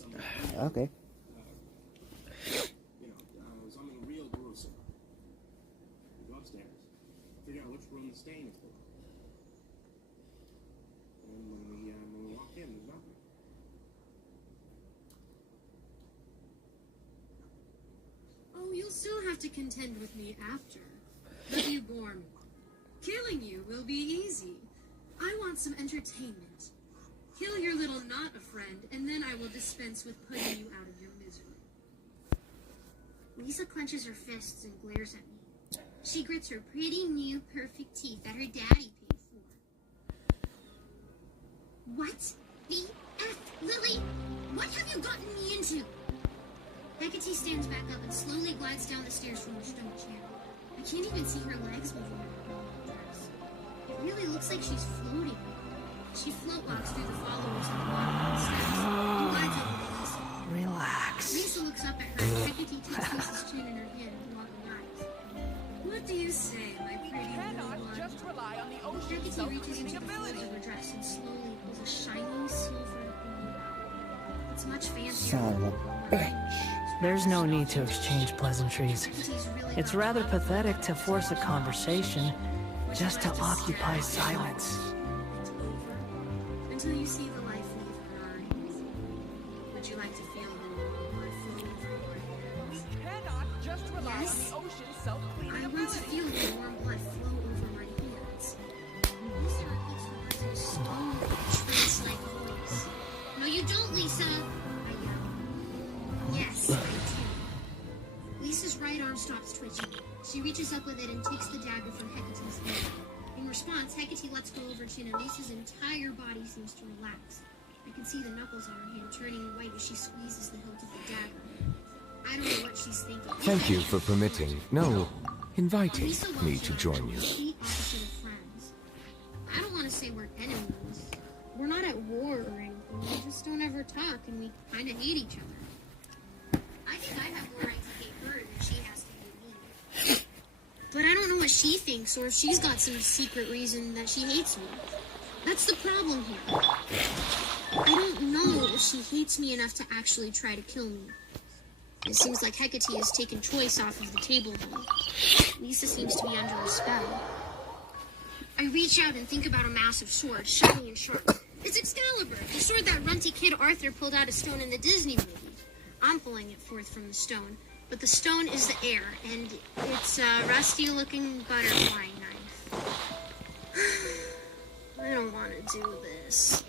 Okay. Something real gruesome. Go upstairs. Figure out which room the stain is for. And when we walk in, there's nothing. Oh, you'll still have to contend with me after. But you bore me. Killing you will be easy. I want some entertainment. Kill your little not a friend, and then I will dispense with putting you out of your misery. Lisa clenches her fists and glares at me. She grits her pretty new perfect teeth that her daddy paid for. What the F, Lily? What have you gotten me into? Hecate stands back up and slowly glides down the stairs from her stone chair. I can't even see her legs moving in her long dress. It really looks like she's floating. She float walks through the followers at the bottom of the steps and glides over to Lisa. Relax. Lisa looks up at her and Hecate takes Lisa's chin in her hand and locking eyes. What do you say, my pretty little one? Just rely on the ocean's Hecate reaches self-cleaning into the folds ability. of her dress and slowly pulls a shiny silver ball out. It's much fancier Son of a bitch. There's no need to exchange pleasantries. Hecate's really It's rather pathetic to force a conversation just to occupy silence. Until you see the life leave her eyes. Would you like to feel the warm blood flow through your hands? Cannot just rely Yes. on the ocean's self-cleaning I want to ability. feel the warm blood flow over my hands. Lisa repeats the words in a stone, trance-like voice. No, you don't, Lisa! I yell. Yes, I do. Lisa's right arm stops twitching. She reaches up with it and takes the dagger from Hecate's hand. In response, Hecate lets go of her chin and Lisa's entire body seems to relax. I can see the knuckles on her hand turning white as she squeezes the hilt of the dagger. I don't know what she's thinking. Thank you for permitting, no, inviting Lisa Welch me and to I are join the you. complete opposite of friends. I don't want to say we're enemies. We're not at war or anything. We just don't ever talk, and we kind of hate each other. I think I have more right to hate her than she has to hate me. But I don't know what she thinks, or if she's got some secret reason that she hates me. That's the problem here. I don't know if she hates me enough to actually try to kill me. It seems like Hecate has taken choice off of the table, though. Lisa seems to be under a spell. I reach out and think about a massive sword, shiny and sharp. It's Excalibur, the sword that runty kid Arthur pulled out of stone in the Disney movie. I'm pulling it forth from the stone, but the stone is the air, and it's a rusty-looking butterfly knife. I don't want to do this.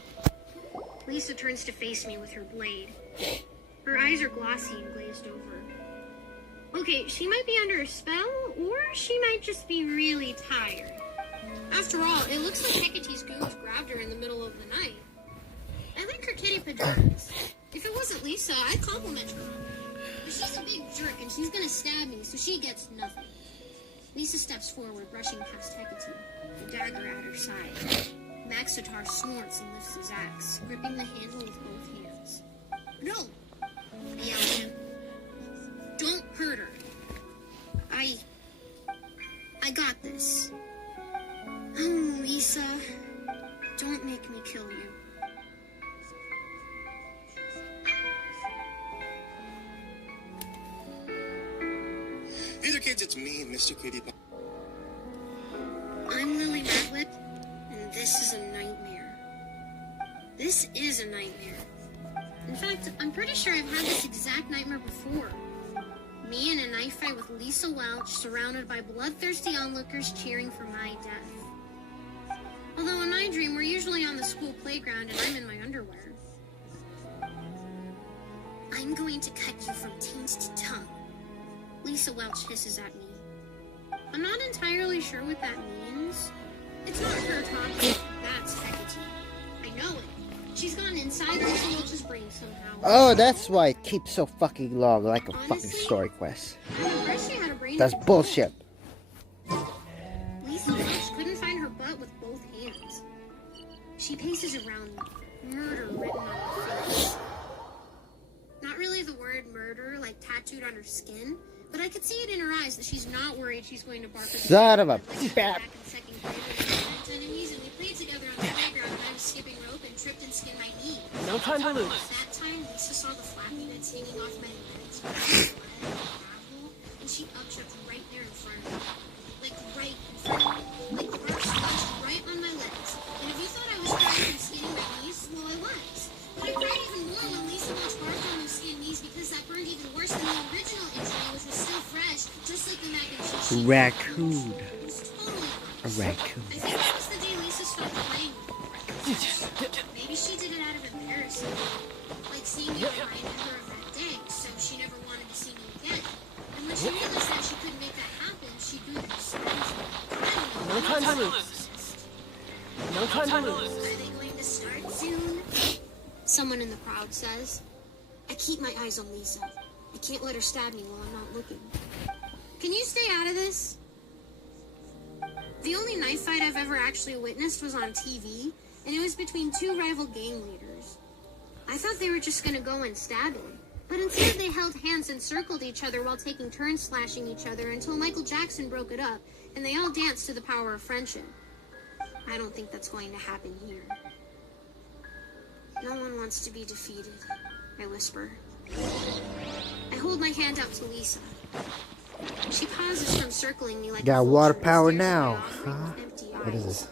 Lisa turns to face me with her blade. Her eyes are glossy and glazed over. Okay, she might be under a spell, or she might just be really tired. After all, it looks like Hecate's goons grabbed her in the middle of the night. I like her kitty pajamas. If it wasn't Lisa, I'd compliment her. But she's a big jerk, and she's gonna stab me, so she gets nothing. Lisa steps forward, brushing past Hecate, the dagger at her side. Maxitar snorts and lifts his axe, gripping the handle with both hands. No! I yell at him. Don't hurt her. I got this. Oh, Lisa. Don't make me kill you. Hey there, kids, it's me, Mr. Cutie Pie. I'm Lily Madlip, and this is a nightmare. This is a nightmare. In fact, I'm pretty sure I've had this exact nightmare before. Me in a knife fight with Lisa Welch, surrounded by bloodthirsty onlookers cheering for my death. Although in my dream, we're usually on the school playground and I'm in my underwear. I'm going to cut you from taint to tongue. Lisa Welch hisses at me. I'm not entirely sure what that means. It's not her talking, that's Hecate. I know it. She's gone inside Lisa Welch's brain somehow. Oh, that's why it keeps so fucking long, like a fucking story quest. I'm impressed she had a brain. That's bullshit. Lisa Welch couldn't find her butt with both hands. She paces around me, murder written on her face. Not really the word murder, like tattooed on her skin, but I could see it in her eyes that she's not worried she's going to bark at Son of a like bat. back in second grade with her enemies, and we played together on the playground, and I was skipping rope and tripped and skinned my knee. No time to lose. That time, Lisa saw the flappy bits hanging off my legs, and she up-jumped right there in front of me. Like, right in front of me. Like, the arch launched right on my legs. And if you thought I was crying from skinning my knees, well, I was. But I cried even more when Lisa launched barked on those skinned knees because that burned even worse than the original injury, which was still fresh, just like the mac and cheese. Raccoon. It was totally A raccoon. I think that was the day Lisa stopped playing with me. Maybe she did it out of embarrassment. Like seeing me crying at her of that day, so she never wanted to see me again. And when she realized that she couldn't make that happen, she grew the discouragement. No time to lose. No time to lose. Are they going to start soon? Someone in the crowd says. I keep my eyes on Lisa. I can't let her stab me while I'm not looking. Can you stay out of this? The only knife fight I've ever actually witnessed was on TV, and it was between two rival gang leaders. I thought they were just gonna go and stab him, but instead they held hands and circled each other while taking turns slashing each other until Michael Jackson broke it up, and they all danced to the power of friendship. I don't think that's going to happen here. No one wants to be defeated, I whisper. I hold my hand out to Lisa. She pauses from circling me like Got a water vulture power and stares at now, my offering huh? with empty What is eyes. this?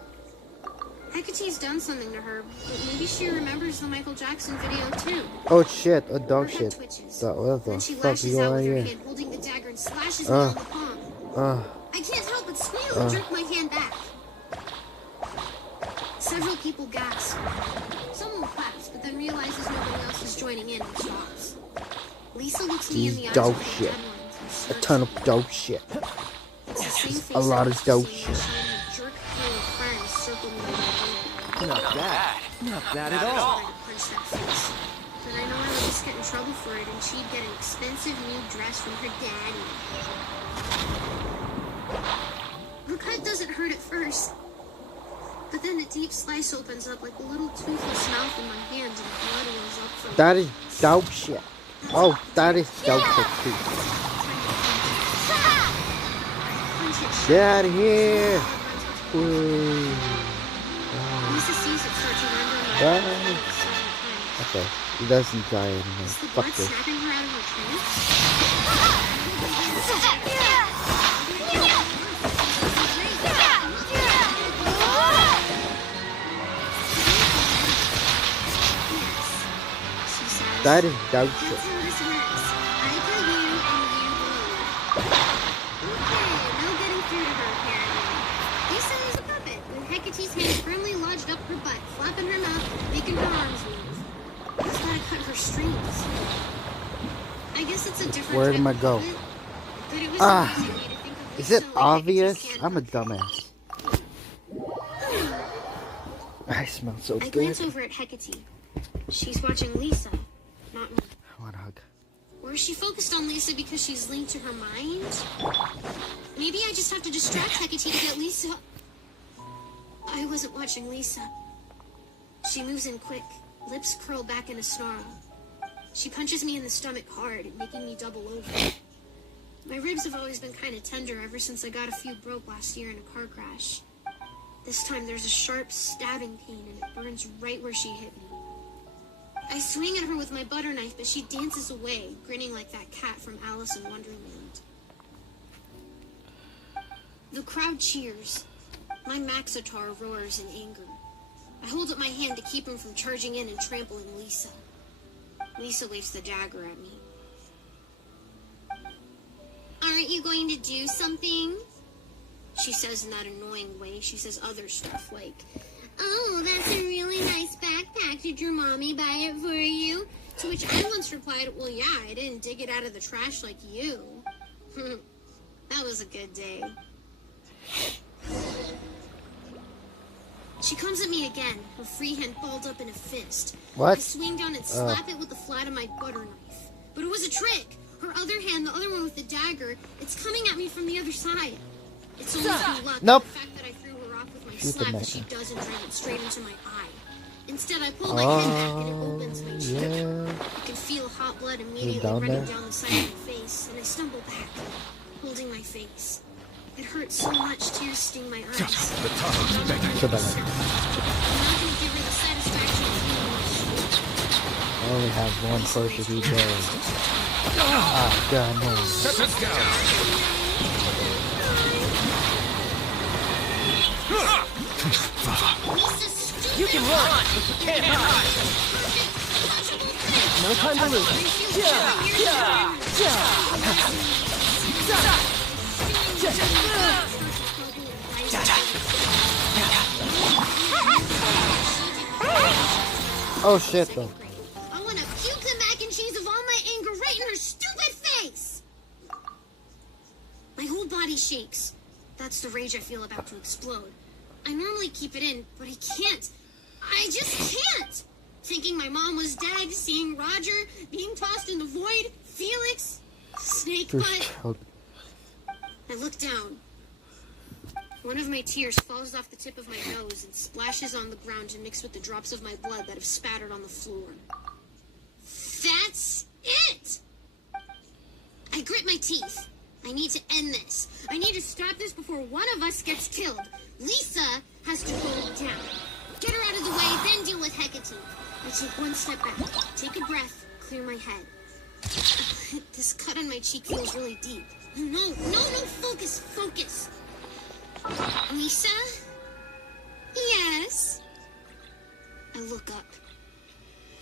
Hecate's done something to her, but maybe she remembers the Michael Jackson video too. Oh shit, a dog Her head shit. twitches. So, what Then the she fuck lashes is out going with her on here? hand, holding the dagger and slashes me on the palm. I can't help but squeal and jerk my hand back. Several people gasp. Someone claps, but then realizes nobody else is joining in and stops. Lisa looks me in the eyes Dog with her shit. dead ones and A smirks ton at of me. dog shit. It's the same face A lot I of used to dog see shit. when she and her jerk crew of friends circled me in my room. Not bad. Not bad at all. I tried to punch that face. But I know I would just get in trouble for it, and she'd get an expensive new dress from her daddy. Her cut doesn't hurt at first, but then a deep slice opens up like a little toothless mouth in my hand, and blood rolls up from That is dog shit. Oh, that is dog shit too. punch it shut. Get out of here. Lisa Woo. sees it start to run down my Bye. back 7 times. Okay, he doesn't die anymore. Is the Fuck blood this. snapping her out of her trance? She says, That is dog that's shit. how this works. I tell you and you believe. Okay, no getting through to her apparently. Lisa is a puppet, with Hecate's hand firmly lodged up her butt, flapping her mouth, making her arms move. It's gotta cut her strings. I guess it's a different Where type am I of go? puppet, but it was Ah, amazing me to think of Is Lisa it like obvious? Hecate's I'm a handbook. dumbass. I smell so I good. glance over at Hecate. She's watching Lisa, not me. I want a hug. Or is she focused on Lisa because she's linked to her mind? Maybe I just have to distract Hecate to get Lisa. I wasn't watching Lisa. She moves in quick, lips curl back in a snarl. She punches me in the stomach hard, making me double over. My ribs have always been kind of tender ever since I got a few broke last year in a car crash. This time there's a sharp stabbing pain and it burns right where she hit me. I swing at her with my butter knife, but she dances away, grinning like that cat from Alice in Wonderland. The crowd cheers. My Maxitar roars in anger. I hold up my hand to keep him from charging in and trampling Lisa. Lisa waves the dagger at me. Aren't you going to do something? She says in that annoying way. She says other stuff like, oh, that's a really nice backpack. Did your mommy buy it for you? To which I once replied, well, yeah, I didn't dig it out of the trash like you. That was a good day. She comes at me again, her free hand balled up in a fist. What? I swing down and slap it with the flat of my butter knife. But it was a trick. Her other hand, the other one with the dagger, it's coming at me from the other side. It's only through luck, Nope. the fact that I threw her off with my Shoot the slap that she knife. doesn't drive it straight into my eye. Instead, I pull my head back and it opens my cheek. Yeah. I can feel hot blood immediately down running there? down the side of my face, and I stumble back, holding my face. I It hurt so much, tears sting my eyes. So bad. I'm not gonna give her the satisfaction of I only have one person each day. Ah, God, no. You can run, but you can't hide. No time to lose. Oh shit, though. I want to puke the mac and cheese of all my anger right in her stupid face! My whole body shakes. That's the rage I feel about to explode. I normally keep it in, but I can't. I just can't! Thinking my mom was dead, seeing Roger, being tossed in the void, Felix, Snake Butt. I look down. One of my tears falls off the tip of my nose and splashes on the ground to mix with the drops of my blood that have spattered on the floor. That's it! I grit my teeth. I need to end this. I need to stop this before one of us gets killed. Lisa has to hold it down. Get her out of the way, then deal with Hecate. I take one step back, take a breath, clear my head. This cut on my cheek feels really deep. No, focus. Lisa? Yes? I look up.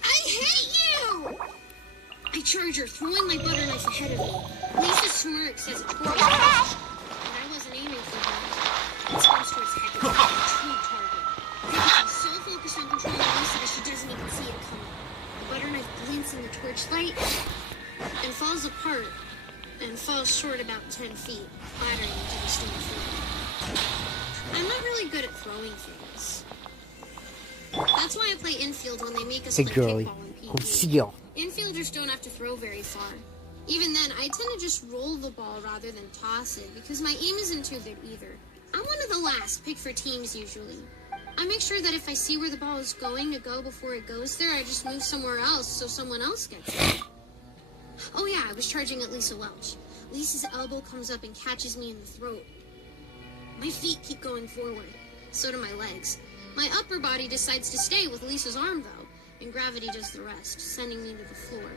I hate you! I charge her, throwing my butter knife ahead of me. Lisa smirks as it twirls past, and I wasn't aiming for her. It spins towards Hecate, a true target. Hecate's so focused on controlling Lisa that she doesn't even see it coming. The butter knife glints in the torchlight and falls apart and falls short about 10 feet, clattering into the stone floor. I'm not really good at throwing things. That's why I play infield when they make us play kickball and PUBG. Infielders don't have to throw very far. Even then, I tend to just roll the ball rather than toss it because my aim isn't too good either. I'm one of the last picked for teams usually. I make sure that if I see where the ball is going to go before it goes there, I just move somewhere else so someone else gets it. Oh yeah, I was charging at Lisa Welch. Lisa's elbow comes up and catches me in the throat. My feet keep going forward. So do my legs. My upper body decides to stay with Lisa's arm, though, and gravity does the rest, sending me to the floor.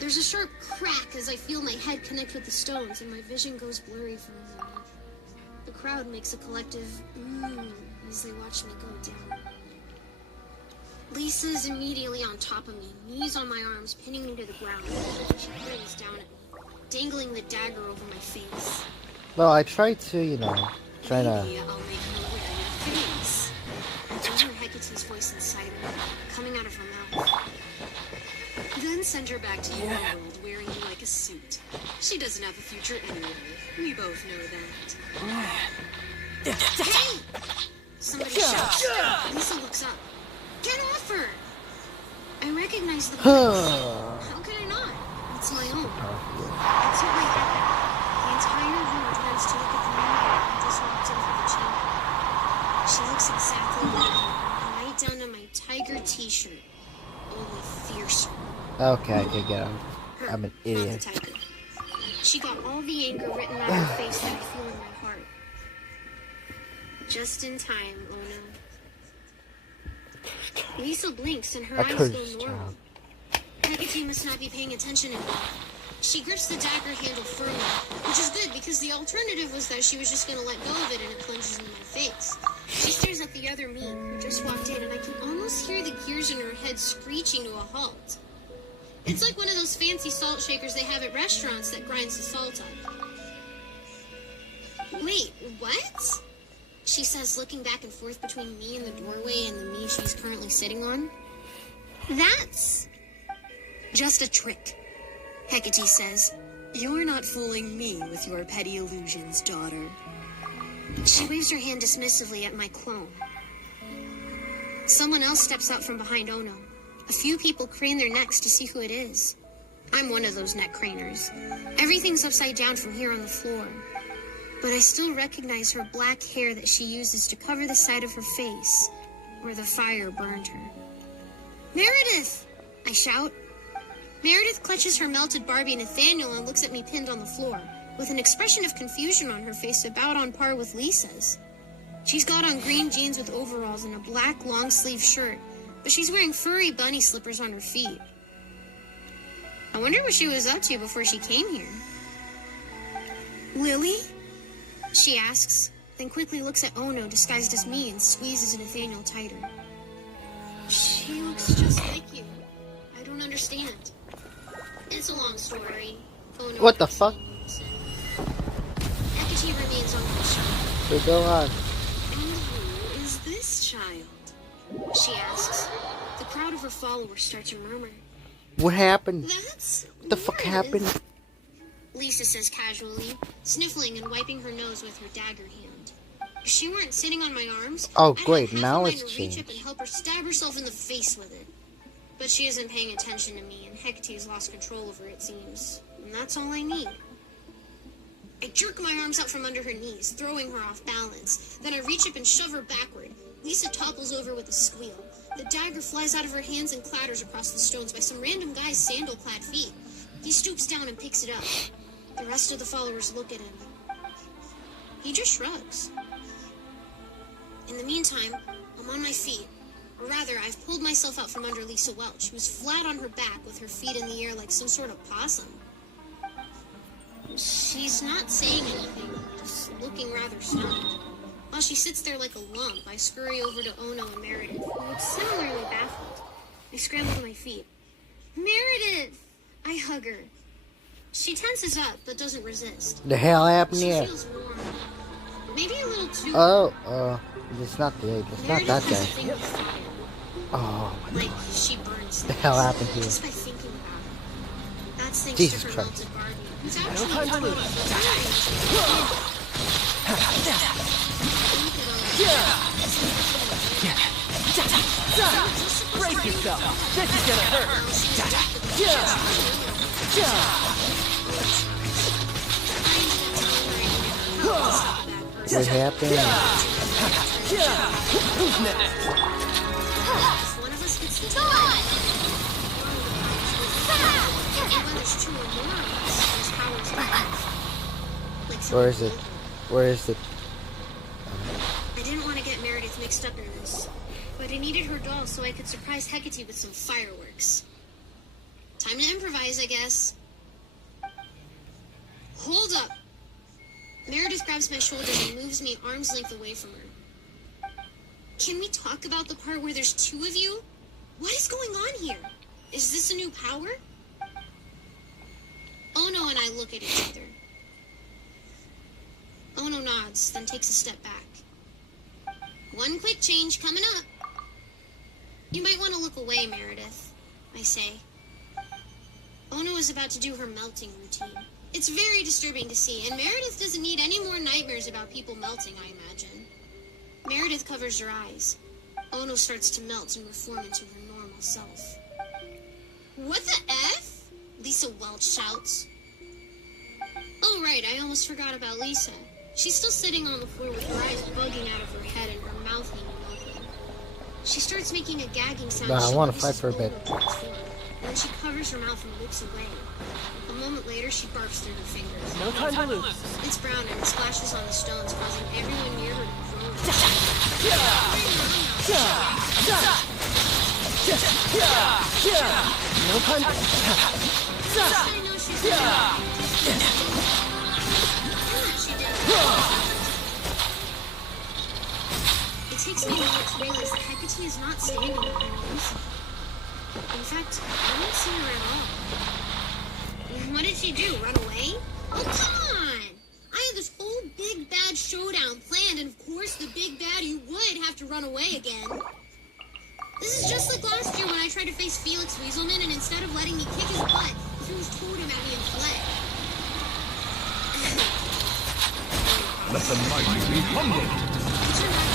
There's a sharp crack as I feel my head connect with the stones, and my vision goes blurry for a moment. The crowd makes a collective as they watch me go down. Lisa's immediately on top of me, knees on my arms, pinning me to the ground. She grins down at me, dangling the dagger over my face. Well, I tried to, Maybe I'll make her wear your face. I hear Hecate's voice inside me, coming out of her mouth. Then send her back to your world, wearing you like a suit. She doesn't have a future anyway. We both know that. Hey! Somebody shouts. Lisa looks up. Get off her! I recognize the voice. How could I not? It's my own. I tip my head back. The entire room turns to look at the mirror I just walked in through the chamber. She looks exactly like me, right down to my tiger t-shirt, only fiercer. Okay, I can get out. I'm an idiot. Not the tiger. She got all the anger written on her face that I feel in my heart. Just in time, Ono. Lisa blinks and her eyes go normal. Hecate must not be paying attention anymore. She grips the dagger handle firmly, which is good because the alternative was that she was just going to let go of it and it plunges in my face. She stares at the other me, who just walked in, and I can almost hear the gears in her head screeching to a halt. It's like one of those fancy salt shakers they have at restaurants that grinds the salt up. Wait, what? She says, looking back and forth between me in the doorway and the me she's currently sitting on. That's just a trick. Hecate says, "You're not fooling me with your petty illusions, daughter." She waves her hand dismissively at my clone. Someone else steps out from behind Ono. A few people crane their necks to see who it is. I'm one of those neck craners. Everything's upside down from here on the floor. But I still recognize her black hair that she uses to cover the side of her face, where the fire burned her. "Meredith!" I shout. Meredith clutches her melted Barbie Nathaniel and looks at me pinned on the floor. with an expression of confusion on her face about on par with Lisa's. She's got on green jeans with overalls and a black long-sleeve shirt, but she's wearing furry bunny slippers on her feet. I wonder what she was up to before she came here. Lily? She asks, then quickly looks at Ono disguised as me and squeezes Nathaniel tighter. She looks just like you. I don't understand. It's a long story. Ono What the fuck? Hecate remains unconstrained. So go on. And who is this child? She asks. The crowd of her followers start to murmur. What happened? That's What the fuck happened? Lisa says casually, sniffling and wiping her nose with her dagger hand. If she weren't sitting on my arms, Oh, I'd great, have half now a mind it's to reach up changed. and help her stab herself in the face with it. But she isn't paying attention to me, and Hecate's lost control over it seems. And that's all I need. I jerk my arms out from under her knees, throwing her off balance. Then I reach up and shove her backward. Lisa topples over with a squeal. The dagger flies out of her hands and clatters across the stones by some random guy's sandal-clad feet. He stoops down and picks it up. The rest of the followers look at him. He just shrugs. In the meantime, I'm on my feet. Or rather, I've pulled myself out from under Lisa Welch, who's flat on her back with her feet in the air like some sort of possum. She's not saying anything, just looking rather stunned. While she sits there like a lump, I scurry over to Ono and Meredith, who look similarly baffled. I scramble to my feet. Meredith! I hug her. She tenses up, but doesn't resist. The hell happened She here? feels warm. Maybe a little too It's not the it's not Meredith that has a guy. thing with fire. Oh, Like, she burns the hell happened here? just by thinking about it. That's thanks Jesus to her Christ. melted Barbie, who's actually Brace yourself. This is gonna hurt. What happened? Who's next? If one of us gets the time, when there's two or more of us, there's powers involved. Like Where is it? Where is it? I didn't want to get Meredith mixed up in this, but I needed her doll so I could surprise Hecate with some fireworks. Time to improvise, I guess. Hold up! Meredith grabs my shoulders and moves me arm's length away from her. Can we talk about the part where there's two of you? What is going on here? Is this a new power? Ono and I look at each other. Ono nods, then takes a step back. One quick change coming up. You might want to look away, Meredith, I say. Ono is about to do her melting routine. It's very disturbing to see, and Meredith doesn't need any more nightmares about people melting, I imagine. Meredith covers her eyes. Ono starts to melt and reform into her normal self. What the F? Lisa Welch shouts. Oh, right, I almost forgot about Lisa. She's still sitting on the floor with her eyes bugging out of her head and her mouth hanging open. She starts making a gagging sound. Nah, I she wanna notices fight for a bit. Ono transform, and then she covers her mouth and looks away. A moment later, she barks through her fingers. No time to lose. It's brown and it splashes on the stones, causing everyone near her to groan. No time. I know she's she did. It takes me a minute to realize that Hecate is not standing behind Lucy. In fact, I don't see her at all. What did she do? Run away? Oh, come on! I had this whole big bad showdown planned, and of course the big baddie would have to run away again. This is just like last year when I tried to face Felix Wieselman, and instead of letting me kick his butt, he threw his totem at me and fled. Let the mighty be humbled.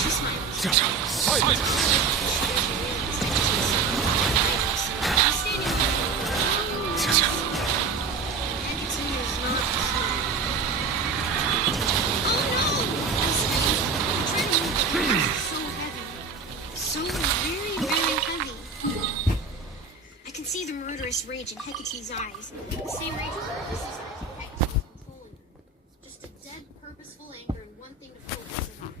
She smiles. Silence! murderous rage in Hecate's eyes. The same rage Ono's eyes when Hecate was controlling her. Just a dead, purposeful anger and one thing to focus on.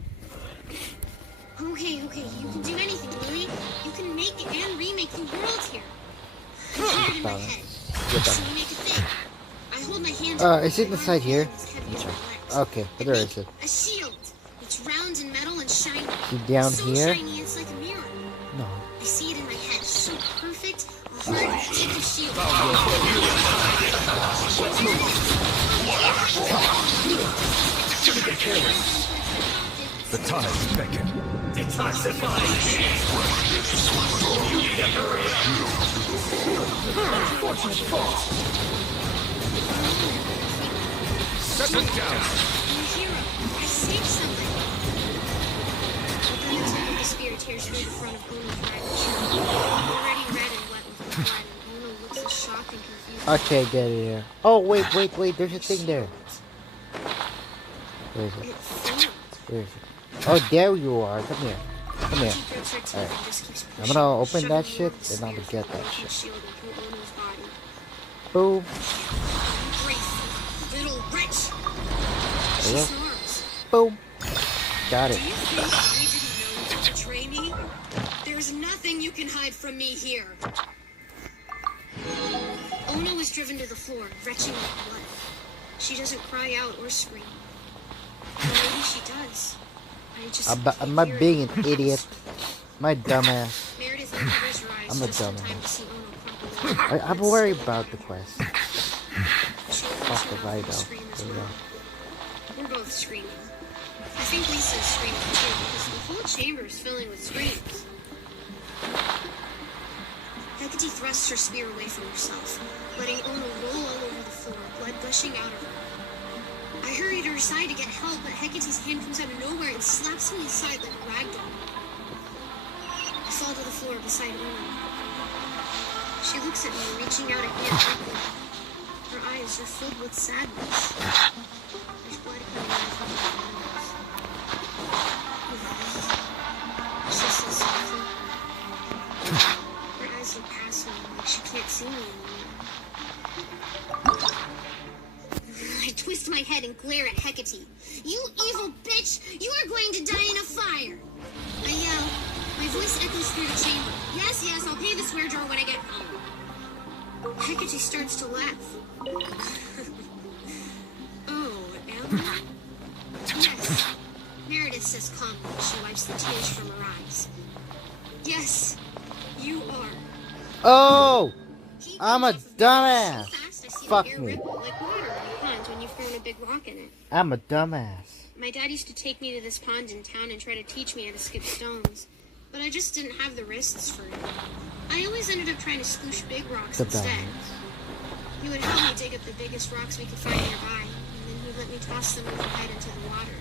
Okay, you can do anything, Louie. You can make and remake the world here. I hear it in my head. So we make a thing. I hold my hand up. Is it inside here? Okay, but there is it. A shield. It's round and metal and shiny. See down so here? shiny it's like a mirror. No. I see it in my head. So perfect. I'll hurt and take the shield. The tides beckon. Set it down. I'm a hero. I saved something. The tip of the spear tears through the front of Uno's right shield. Already red and wet with blood, and Uno looks as shocked and confused. Okay, get it here. Oh, wait. There's a thing there. Where is it? It failed. Where is it? Oh, there you are. Come here. Come here. She grips her teeth and just keeps I'm pushing, gonna open that shoving shit, Uno's and I'm gonna spear get that through the shit. shield into Uno's body. Boom. Grief, little wretch. She Hello? snarls. Boom. Got Do it. you think I didn't know you would betray me? There's nothing you can hide from me here. Ono is driven to the floor, retching with blood. She doesn't cry out or scream. Or maybe she does. I just I'm not being an idiot. My dumbass. Meredith uncovers her eyes I'm a just in dumbass. time to see Ono properly. I'm worried about the quest. She Fuck the opens her mouth Rhino. and screams as There you well. go. We're both screaming. I think Lisa is screaming too because the whole chamber is filling with screams. Hecate thrusts her spear away from herself, letting Ono roll all over the floor, blood gushing out of her. I hurry to her side to get help, but Hecate's hand comes out of nowhere and slaps me aside like a rag doll. I fall to the floor beside Ono. She looks at me, reaching out a hand quickly. Her eyes are filled with sadness. There's blood coming out of her nose. She says softly. Her eyes look past me, like she can't see me anymore. I twist my head and glare at Hecate. You evil bitch! You are going to die in a fire! I yell. My voice echoes through the chamber. Yes, I'll pay the swear jar when I get home. Hecate starts to laugh. Oh, Ella? Yes. Meredith says calmly as she wipes the tears from her eyes. Yes, you are. Oh! He I'm a comes off of dumbass. so fast I see Fuck the air me. ripple like water in a pond when you've thrown a big rock in it. I'm a dumbass. My dad used to take me to this pond in town and try to teach me how to skip stones, but I just didn't have the wrists for it. I always ended up trying to squish big rocks The instead. dumbass. He would help me dig up the biggest rocks we could find nearby, and then he'd let me toss them overhead into the water.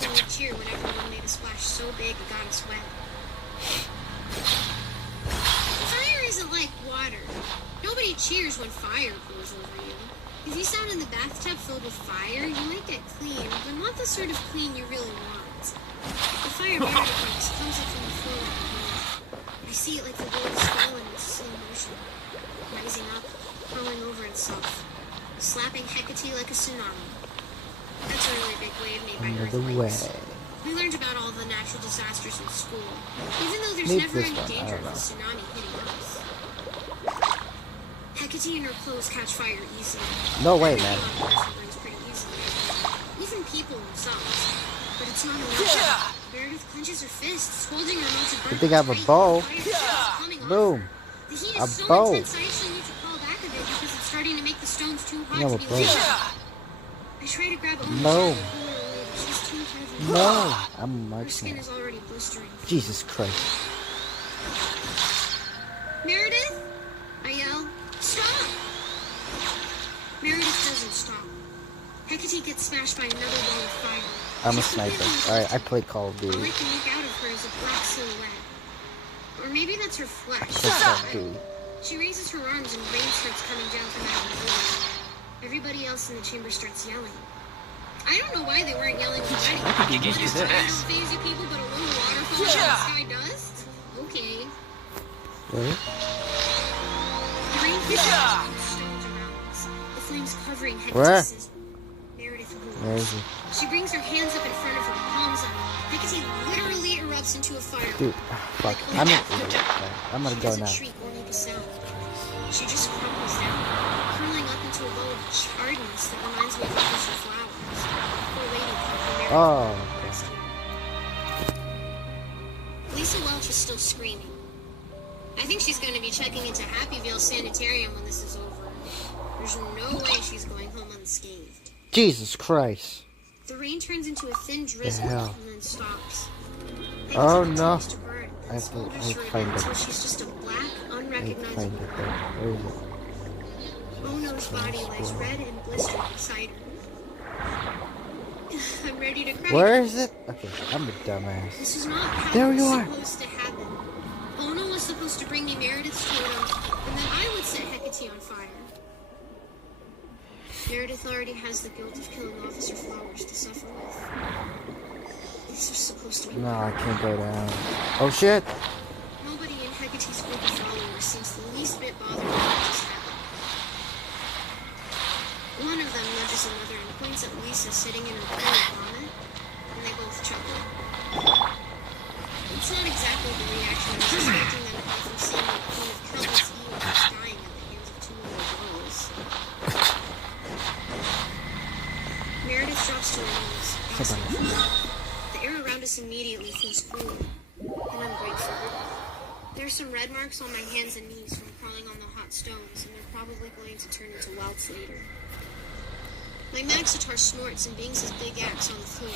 Then we'd cheer whenever one made a splash so big it got us wet. Fire isn't like water. Nobody cheers when fire goes over you. If you stand in the bathtub filled with fire, you might get clean, but not the sort of clean you really want. The fire Meredith makes comes up from the floor like a wave. I see it like the world is falling in slow motion, rising up, curling over itself, slapping Hecate like a tsunami. That's a really big wave made by Another earthquakes. way. We learned about all the natural disasters in school, even though there's Maybe never this any one, I danger don't of a know. tsunami hitting Earth. Hecate and her clothes catch fire easily. No way, Everything man. on Earth burns pretty easily. Even people themselves. But it's not enough. Meredith clenches her fists, holding her melted burn. You think I have a bow? Boom. The heat A is so bow. intense I actually need to crawl back a bit because it's starting to make the stones too hot You have to a be lit. bow. I try to grab Ona's No. hand and pull her away, but she's too heavy. No! I'm a Her skin marksman. is already blistering. Jesus Christ. Meredith? I yell. Stop! Meredith doesn't stop. Hecate gets smashed by another wall of fire. I'm a She's sniper. completely Alright, I play Call of All Duty. I can make out of her is a black silhouette. Or maybe that's her flesh. Play Call of Duty. She raises her arms and rain starts coming down from out of the voice. Everybody else in the chamber starts yelling. I don't know why they weren't yelling already. I could get used to Fire this. don't faze you people, but a little waterfall in the sky does? Okay. Really? The rain Stones around us. The flames covering Where? Hecate's Meredith Where moves. is he? She brings her hands up in front of her, palms up. Hecate literally erupts into a fire. Dude, fuck. I'm gonna She go doesn't now. shriek or make a sound. She just crumples down, curling up into a ball of charredness that reminds me of Officer Flowers. Poor lady called Oh, last year. Lisa Welch is still screaming. I think she's going to be checking into Happyville Sanitarium when this is over. There's no way she's going home unscathed. Jesus Christ. The rain turns into a thin drizzle hell? and then stops. Oh, Hecate no. continues to burn, I then have to smolders for a find bit it. until she's just a black, I need to find unrecognizable it. Where is it? Ono's body lies red and blistered beside her. I'm ready to cry. Where is it? Okay, I'm a dumbass. This is not how There it you was are. supposed to happen. Ono was supposed to bring me Meredith's photo, and then I would set Hecate on fire. Meredith already has the guilt of killing Officer Flowers to suffer with. This is supposed to be... No, I can't go down. Oh shit! Nobody in Hecate's group of followers seems the least bit bothered by what just happened. One of them nudges another and points at Lisa sitting in her pool of vomit, and they both chuckle. It's not exactly the reaction I was expecting them to have from seeing the queen of countless evils dying at the hands of two little girls. Meredith drops to her knees, gasping for breath. The air around us immediately feels cool, and I'm grateful. There's some red marks on my hands and knees from crawling on the hot stones, and they're probably going to turn into welts later. My Maxitar snorts and bangs his big axe on the floor.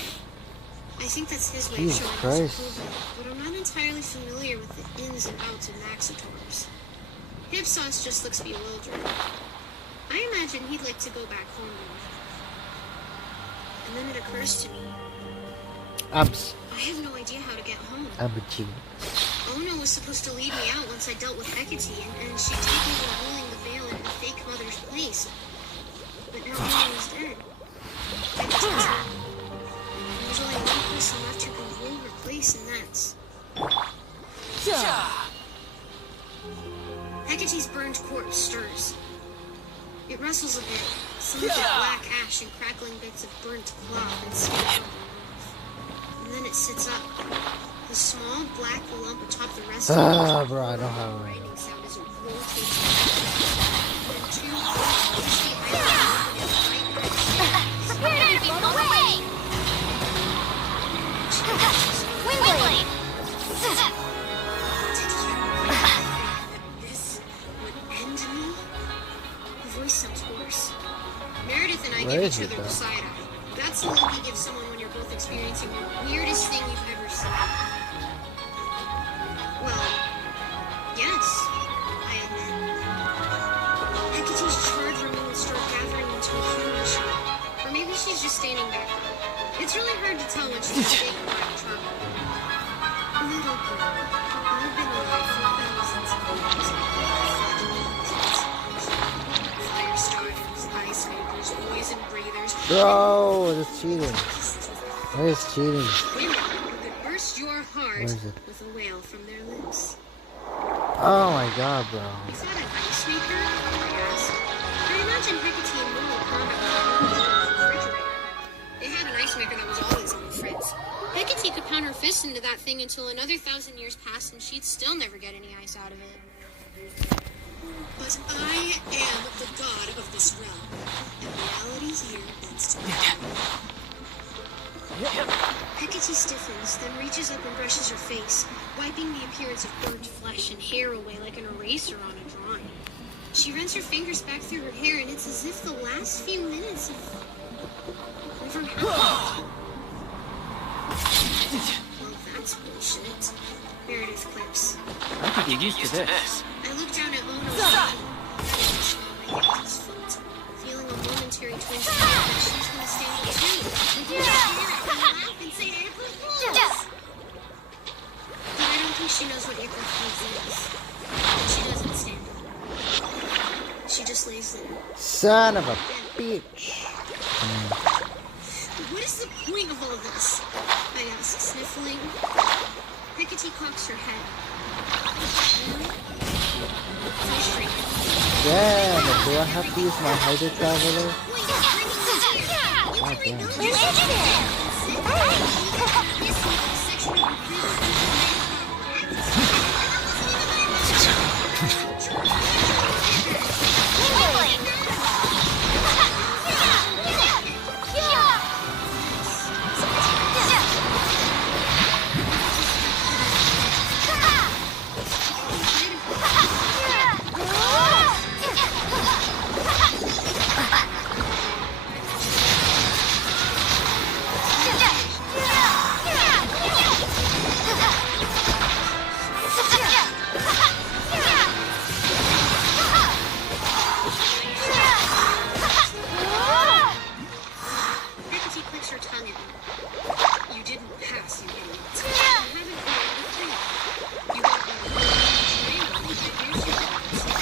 I think that's his way Jesus of showing Christ. his approval, but I'm not entirely familiar with the ins and outs of Maxitars. Hipsauce just looks bewildered. I imagine he'd like to go back home now. And then it occurs to me, I have no idea how to get home. I'm a G. Ono was supposed to lead me out once I dealt with Hecate, and she'd take me to ruling the Vale in her fake mother's place. But now Ono is dead. Hecate's gone. There's only one person left who can rule her place, and that's... Hecate's burned corpse stirs. It rustles a bit, some of the black ash and crackling bits of burnt cloth and skin on the roof. And then it sits up. The small black lump atop the rest of it. Bro, I don't have it. Grinding sound as it rotates. Then two crispy items open it right Where did it blow away? Windblade! This would end me? The voice sounds hoarse. Meredith and I Where give is each it, other the though? side eye. That's the look you give someone when you're both experiencing the weirdest thing you've ever seen. Well, yes, I admit. Hecate's charred remains start gathering into a human shape. Or maybe she's just standing back. It's really hard to tell when she's a big black charcoal. Little girl, I've been alive for thousands of years. Fire starters, ice makers, poison breathers. Bro, it's cheating. That is cheating. Women who could burst your heart Where is it? with a wail from their lips. Oh my god, bro. Is that an ice maker? I asked. I imagine Hecate and Moon were in the refrigerator. They had an ice maker that was always on the fritz. Hecate could pound her fist into that thing until another 1,000 years passed and she'd still never get any ice out of it. But I am the god of this realm, and reality here bends to me. Hecate stiffens, then reaches up and brushes her face, wiping the appearance of burnt flesh and hair away like an eraser on a drawing. She runs her fingers back through her hair, and it's as if the last few minutes have never happened. Well, that's bullshit. Meredith quips. I could get used to this. I look down at Ono's body, on my Hecate's foot, feeling a momentary twinge of fear that she's gonna stand up too. And laugh and say April Fools! But I don't think she knows what April Fools is. And she doesn't stand up. She just lays there. Son of a bitch. What is the point of all this? I ask, sniffling. Hecate cocks her head. Frustrated. Damn, do I have to use my hyper traveler? God damn.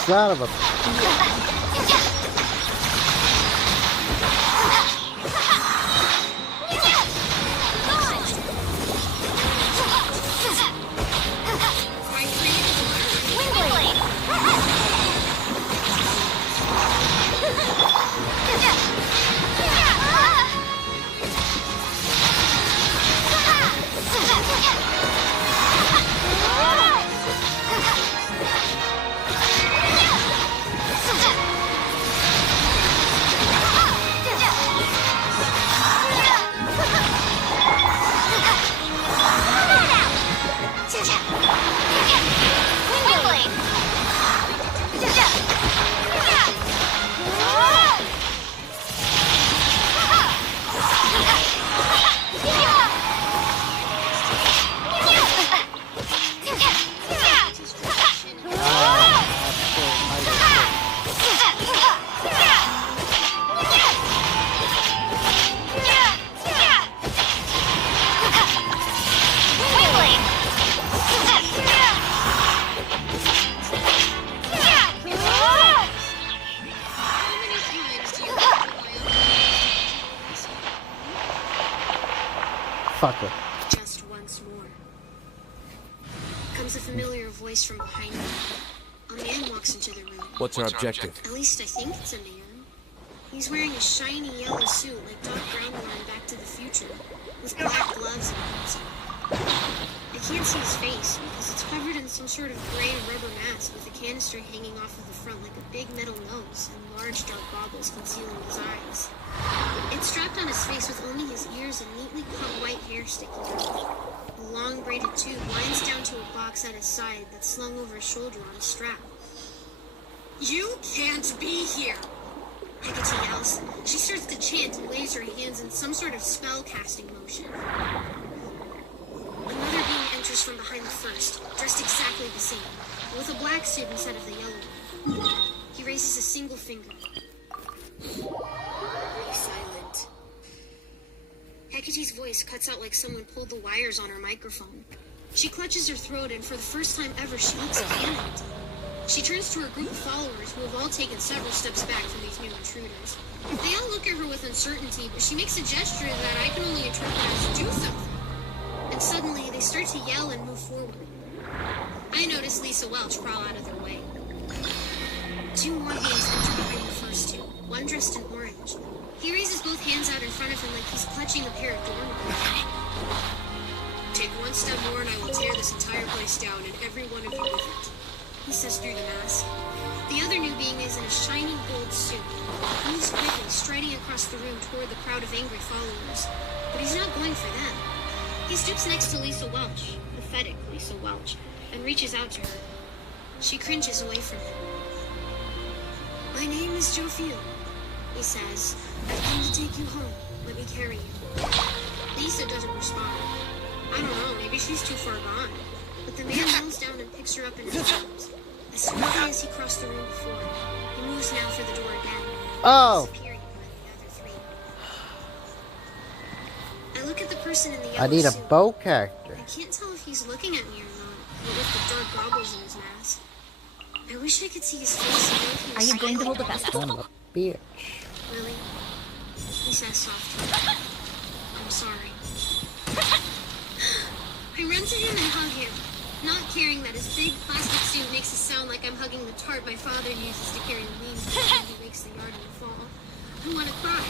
Son of a... Fucker. Just once more. Comes a familiar voice from behind me. A man walks into the room. What's our objective? At least I think it's a man. He's wearing a shiny yellow suit like Doc Brown wore in Back to the Future, with black gloves and boots. I can't see his face because it's covered in some sort of gray rubber mask with a canister hanging off of the front like a big metal nose and large dark goggles concealing his eyes. It's strapped on his face with only his ears and neatly cut white hair sticking out. A long braided tube winds down to a box at his side that's slung over his shoulder on a strap. You can't be here! Hecate yells. She starts to chant and waves her hands in some sort of spell-casting motion. Another being enters from behind the first, dressed exactly the same, but with a black suit instead of the yellow one. He raises a single finger. Be silent. Hecate's voice cuts out like someone pulled the wires on her microphone. She clutches her throat and for the first time ever she looks panicked. She turns to her group of followers who have all taken several steps back from these new intruders. They all look at her with uncertainty, but she makes a gesture that I can only interpret as do something. And suddenly they start to yell and move forward. I notice Lisa Welch crawl out of their way. Two more beings enter behind the first two, one dressed in orange. He raises both hands out in front of him like he's clutching a pair of doorknobs. Take one step more and I will tear this entire place down and every one of you with it, he says through the mask. The other new being is in a shiny gold suit. He moves quickly, striding across the room toward the crowd of angry followers. But he's not going for them. He stoops next to Lisa Welch, pathetic Lisa Welch, and reaches out to her. She cringes away from him. My name is Joe Field, he says. I've come to take you home. Let me carry you. Lisa doesn't respond. I don't know, maybe she's too far gone. But the man kneels down and picks her up in his arms. As swiftly as he crossed the room before, he moves now for the door again. Oh! Disappearing behind the other three. I look at the person in the yellow I need a suit. bow character. I can't tell if he's looking at me or not, but with the dark goggles in his mask. I wish I could see his face and know if he was Are you going to hold the smiling. festival? Son of a bitch. Really? He says softly. I'm sorry. I run to him and hug him. Not caring that his big plastic suit makes it sound like I'm hugging the tarp my father uses to carry the leaves when he wakes the yard in the fall. I want to cry.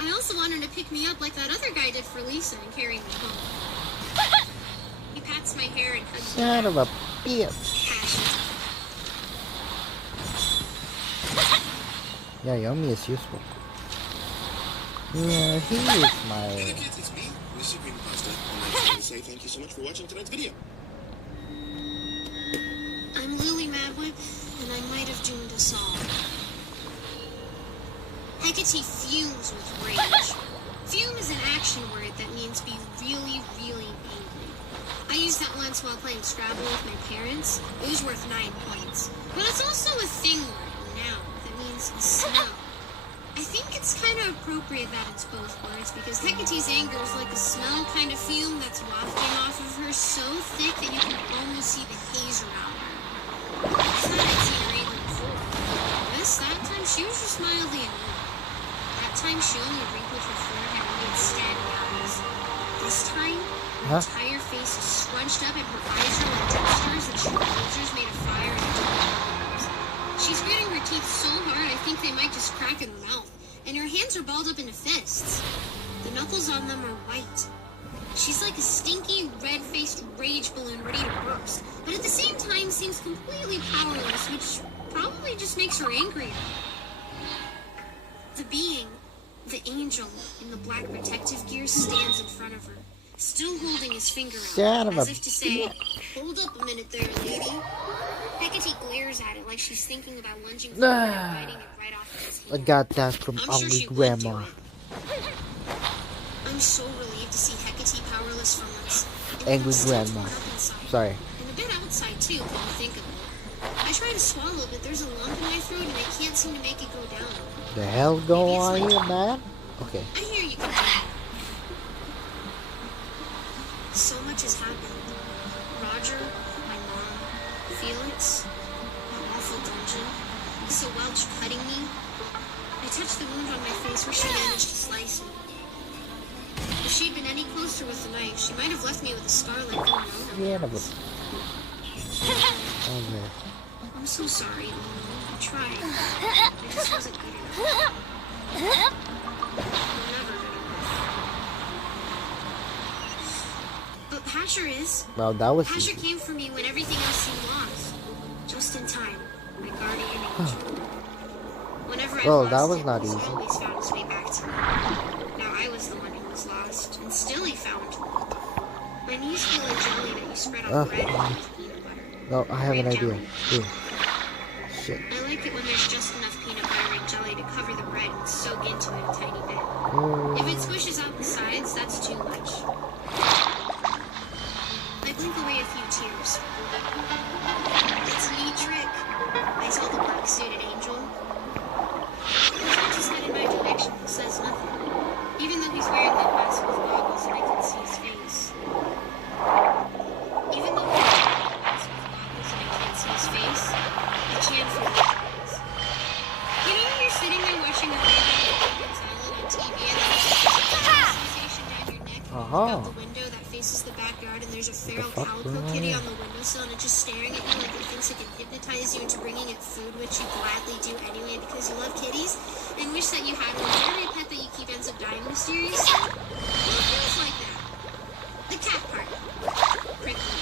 I also want her to pick me up like that other guy did for Lisa and carry me home. He pats my hair and hugs me. Son of a bitch. Passion. Yeah, Yomi is useful. Yeah, he is Hey my... there, kids, it's me, Mr. Green Pasta, and I just want to say thank you so much for watching tonight's video. I'm Lily Madwip, and I might have doomed us all. Hecate fumes with rage. Fume is an action word that means be really, really angry. I used that once while playing Scrabble with my parents. It was worth 9 points. But it's also a thing word, now, that means smell. I think it's kind of appropriate that it's both words, because Hecate's anger is like a smell kind of fume that's wafting off of her so thick that you can almost see the haze around her. I thought I'd seen her angry before. That time she was just mildly annoyed. That time she only wrinkled her forehead and made standing eyes. This time, her entire face is scrunched up and her eyes are like textures that shoot lasers made of fire and dark. She's gritting her teeth so hard I think they might just crack in her mouth, and her hands are balled up into fists. The knuckles on them are white. She's like a stinky, red-faced rage balloon ready to burst, but at the same time seems completely powerless, which probably just makes her angrier. The being, the angel in the black protective gear, stands in front of her, still holding his finger out, as if to say, "Hold up a minute there, lady." Hecate glares at it like she's thinking about lunging forward and biting it right off of his hand. I got that from I'm sure Ugly she would Grandma. do it. I'm so relieved to see Hecate powerless for once. Angry Grandma. Sorry. And a bit outside too, when you think of it. I try to swallow, but there's a lump in my throat and I can't seem to make it go down. The hell go on here, man? Okay. I hear you can do it. So much has happened. Roger, my mom, Felix, that awful dungeon, Lisa Welch cutting me. I touched the wound on my face where she managed to slice me. If she'd been any closer with the knife, she might have left me with a scar like going on her. Yeah, but... Okay. I'm so sorry, Mom. I tried. I just wasn't good enough. I'm never good enough. But Pasher is. Well, that was Pasher easy. came for me when everything else seemed lost. Just in time. My guardian angel. Whenever I Well, lost that was him, not he's easy. always found his way back to me. Now I was the one who was lost, and still he found me. My knees feel like jelly that you spread on bread and with peanut butter. No, I have an Grape idea. jelly. Ooh. Shit. I like it when there's just enough peanut butter and jelly to cover the bread and soak into it a tiny bit. If it squishes out the sides, that's too much. I blink away a few tears. It's a neat trick, I tell the black-suited angel. He turns his head in my direction and says nothing, even though he's wearing that mask with goggles and I can see his face. Even though he's wearing that mask with goggles and I can't see his face, I can't feel his eyes. You know when you're sitting there watching a Genshin Island on TV and there's a sensation down your neck out the window that faces the backyard and there's a feral calico kitty on the windowsill and it's just staring at you like it thinks it can hypnotize you into bringing it food, which you gladly do anyway because you love kitties and wish that you had one. Every pet that you keep ends up dying mysteriously. Well, it feels like that. The cat part. Prickly.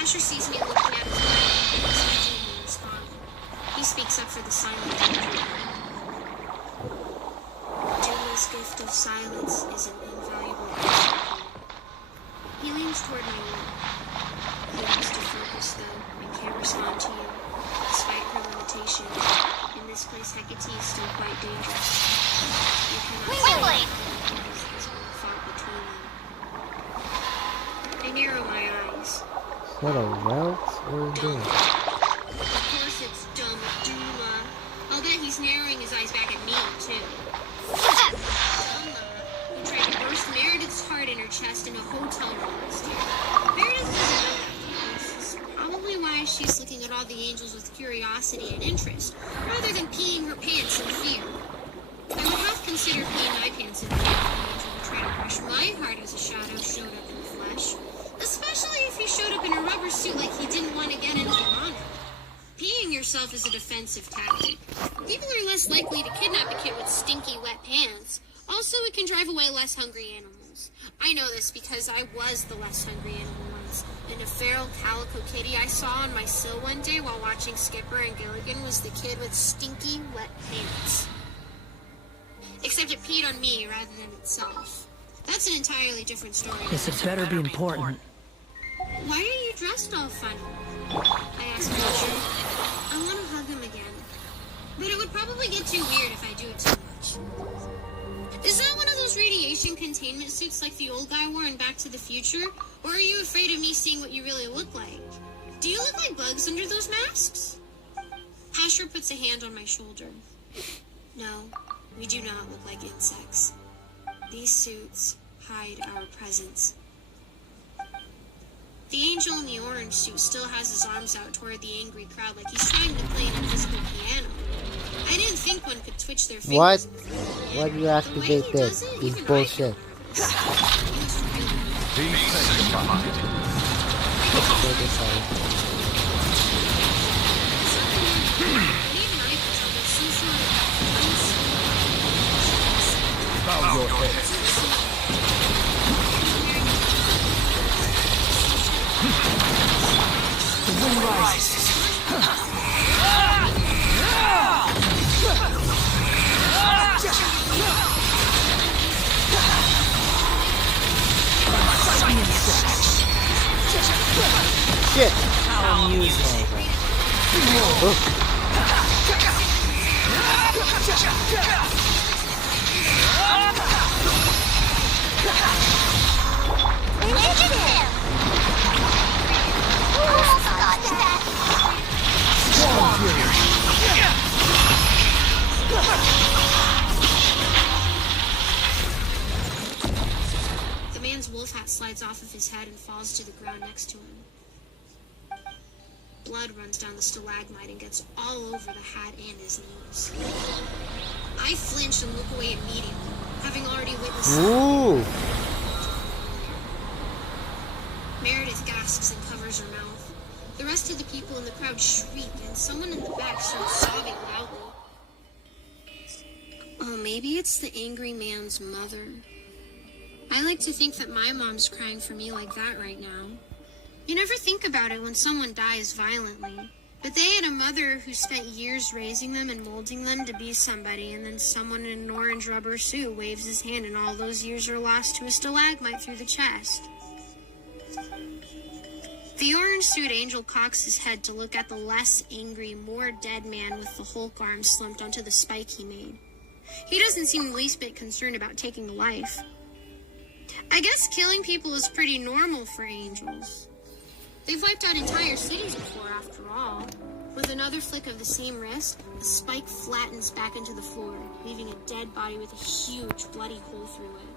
Asher sees me looking at his mind and expecting me to respond. He speaks up for the silent angel. Julia's gift of silence is an invaluable gift. He leans toward my ear. He wants to focus, though. I can't respond to you. Despite her limitation, in this place Hecate is still quite dangerous. You cannot see what has been fought between them. I narrow my eyes. What a wealth or Dumb. doing? Of course it's dumb, Duma. I'll bet he's narrowing his eyes back at me, too. Duma, who tried to burst Meredith's heart in her chest in a hotel room last year. Meredith doesn't know that. This is probably why she's looking at all the angels with curiosity and interest, rather than peeing her pants in fear. I would have considered peeing my pants in fear if an angel would try to crush my heart as a shadow showed up in the flesh. suit like he didn't want to get anything on it. Peeing yourself is a defensive tactic. People are less likely to kidnap a kid with stinky, wet pants. Also, it can drive away less hungry animals. I know this because I was the less hungry animal once. And a feral calico kitty I saw on my sill one day while watching Skipper and Gilligan was the kid with stinky, wet pants. Except it peed on me rather than itself. That's an entirely different story. Yes, it better be important. Why are you dressed all funny? I asked Roger. I want to hug him again. But it would probably get too weird if I do it too much. Is that one of those radiation containment suits like the old guy wore in Back to the Future? Or are you afraid of me seeing what you really look like? Do you look like bugs under those masks? Asher puts a hand on my shoulder. No, we do not look like insects. These suits hide our presence. The angel in the orange suit still has his arms out toward the angry crowd like he's trying to play an invisible piano. I didn't think one could twitch their fingers. What? Why do you activate this? It's bullshit. Bow your head. The wind rises. Shit! How amusing. We injured him! Who else got that? The man's wolf hat slides off of his head and falls to the ground next to him. Blood runs down the stalagmite and gets all over the hat and his nose. I flinch and look away immediately, having already witnessed. Ooh! Meredith gasps and covers her mouth. The rest of the people in the crowd shriek, and someone in the back starts sobbing loudly. Oh, maybe it's the angry man's mother. I like to think that my mom's crying for me like that right now. You never think about it when someone dies violently. But they had a mother who spent years raising them and molding them to be somebody, and then someone in an orange rubber suit waves his hand and all those years are lost to a stalagmite through the chest. The orange suit angel cocks his head to look at the less angry, more dead man with the Hulk arm slumped onto the spike he made. He doesn't seem the least bit concerned about taking a life. I guess killing people is pretty normal for angels. They've wiped out entire cities before, after all. With another flick of the same wrist, the spike flattens back into the floor, leaving a dead body with a huge bloody hole through it.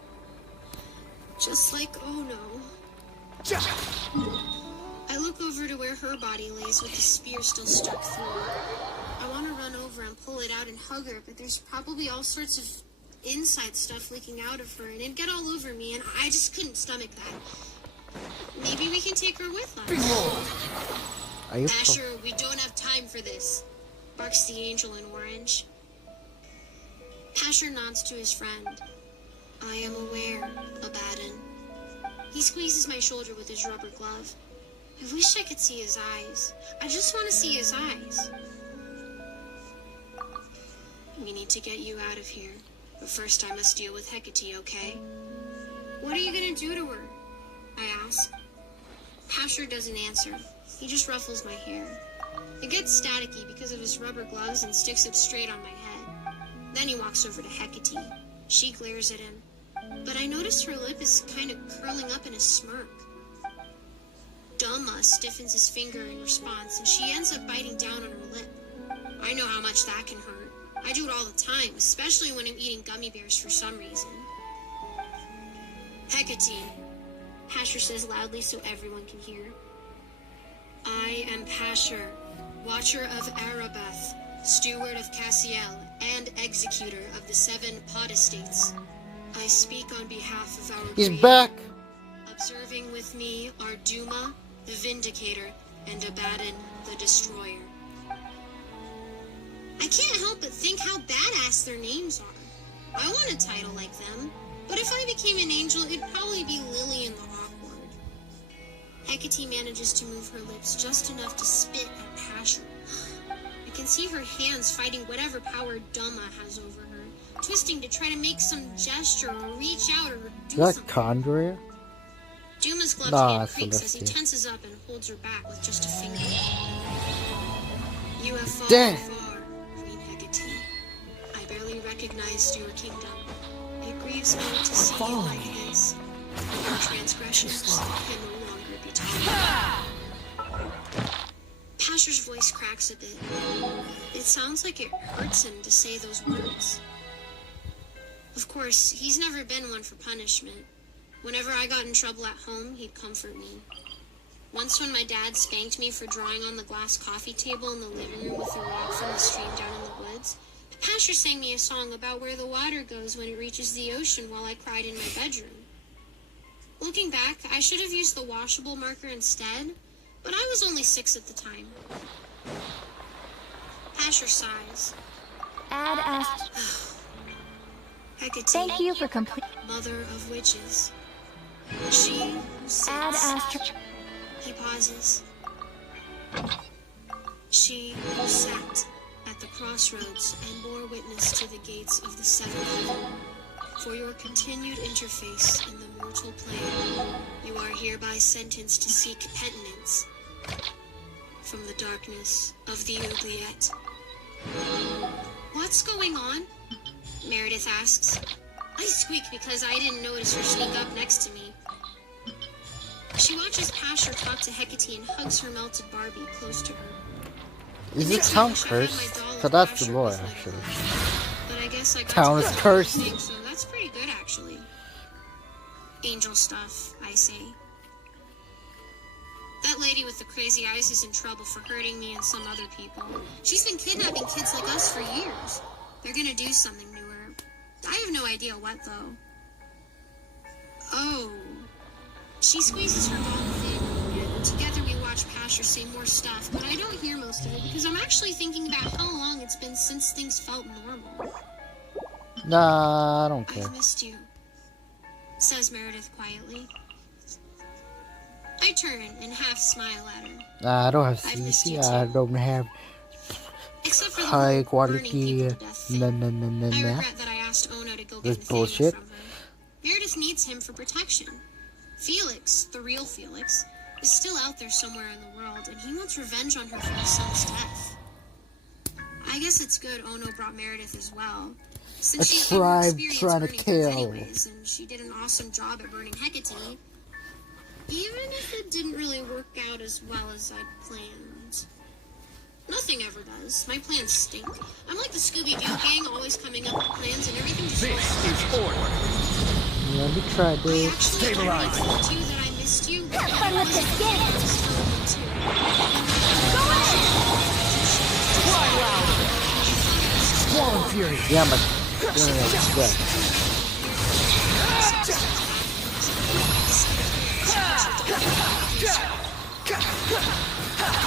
Just like, oh no. I look over to where her body lays with the spear still stuck through it. I want to run over and pull it out and hug her, but there's probably all sorts of inside stuff leaking out of her, and it'd get all over me, and I just couldn't stomach that. Maybe we can take her with us. Are you Asher, we don't have time for this, barks the angel in orange. Asher nods to his friend. I am aware, Abaddon. He squeezes my shoulder with his rubber glove. I wish I could see his eyes. I just want to see his eyes. We need to get you out of here. But first I must deal with Hecate, okay? What are you gonna do to her? I ask. Asher doesn't answer. He just ruffles my hair. It gets staticky because of his rubber gloves and sticks it straight on my head. Then he walks over to Hecate. She glares at him. But I notice her lip is kind of curling up in a smirk. Doma stiffens his finger in response, and she ends up biting down on her lip. I know how much that can hurt. I do it all the time, especially when I'm eating gummy bears for some reason. Hecate, Pasher says loudly so everyone can hear. I am Pasher, Watcher of Arabeth, Steward of Cassiel, and Executor of the 7 Pod Estates. I speak on behalf of our He's creator. back! Observing with me are Duma, the Vindicator, and Abaddon, the Destroyer. I can't help but think how badass their names are. I want a title like them, but if I became an angel, it'd probably be Lillian the Awkward. Hecate manages to move her lips just enough to spit at Pasher. I can see her hands fighting whatever power Duma has over her, twisting to try to make some gesture or reach out or do Is that something. Condria? Duma's gloved Nah, hand that's creaks as he Celestia. tenses up and holds her back with just a finger. You have fallen Damn. far, Queen Hecate. I barely recognized your kingdom. It grieves me to see you like this. Your transgressions can no longer be tolerated. Pasher's voice cracks a bit. It sounds like it hurts him to say those words. Of course, he's never been one for punishment. Whenever I got in trouble at home, he'd comfort me. Once when my dad spanked me for drawing on the glass coffee table in the living room with a rock from the stream down in the woods, Pasher sang me a song about where the water goes when it reaches the ocean while I cried in my bedroom. Looking back, I should have used the washable marker instead, but I was only 6 at the time. Pasher sighs. Ad asked. Hecate, Thank you for complete. mother of witches. She who Ad sits. asked. He pauses. She who sat at the crossroads and bore witness to the gates of the seventh heaven. For your continued interface in the mortal plane, you are hereby sentenced to seek penitence from the darkness of the oubliette. What's going on? Meredith asks. I squeak because I didn't notice her sneak up next to me. She watches Pasher talk to Hecate and hugs her melted Barbie close to her. Is this town cursed? So that's the lore, actually. But I guess I got Town to is the cursed. thing, so that's pretty good, actually. Angel stuff, I say. That lady with the crazy eyes is in trouble for hurting me and some other people. She's been kidnapping kids like us for years. They're gonna do something to her. I have no idea what, though. Oh. She squeezes her doll thin, and together we watch Pasher say more stuff, but I don't hear most of it because I'm actually thinking about how long it's been since things felt normal. Nah, I don't care. I've missed you, says Meredith quietly. I turn and half smile at her. Nah, I don't have I've missed you CC. I too. don't have Except for the high whole quality. burning people to death thing. I Nah. regret that I asked Ono to go This get the favor bullshit. from her. Meredith needs him for protection. Felix, the real Felix, is still out there somewhere in the world, and he wants revenge on her for his son's death. I guess it's good Ono brought Meredith as well, since A she's got more tribe experience trying to burning things kill. anyways, and she did an awesome job at burning Hecate, even if it didn't really work out as well as I'd planned. Nothing ever does. My plans stink. I'm like the Scooby-Doo gang, always coming up with plans and everything just This is order. Let me try I this. actually Stabilize. told you that I missed you. Have fun with this game. Squall and fury. Yeah, but yeah.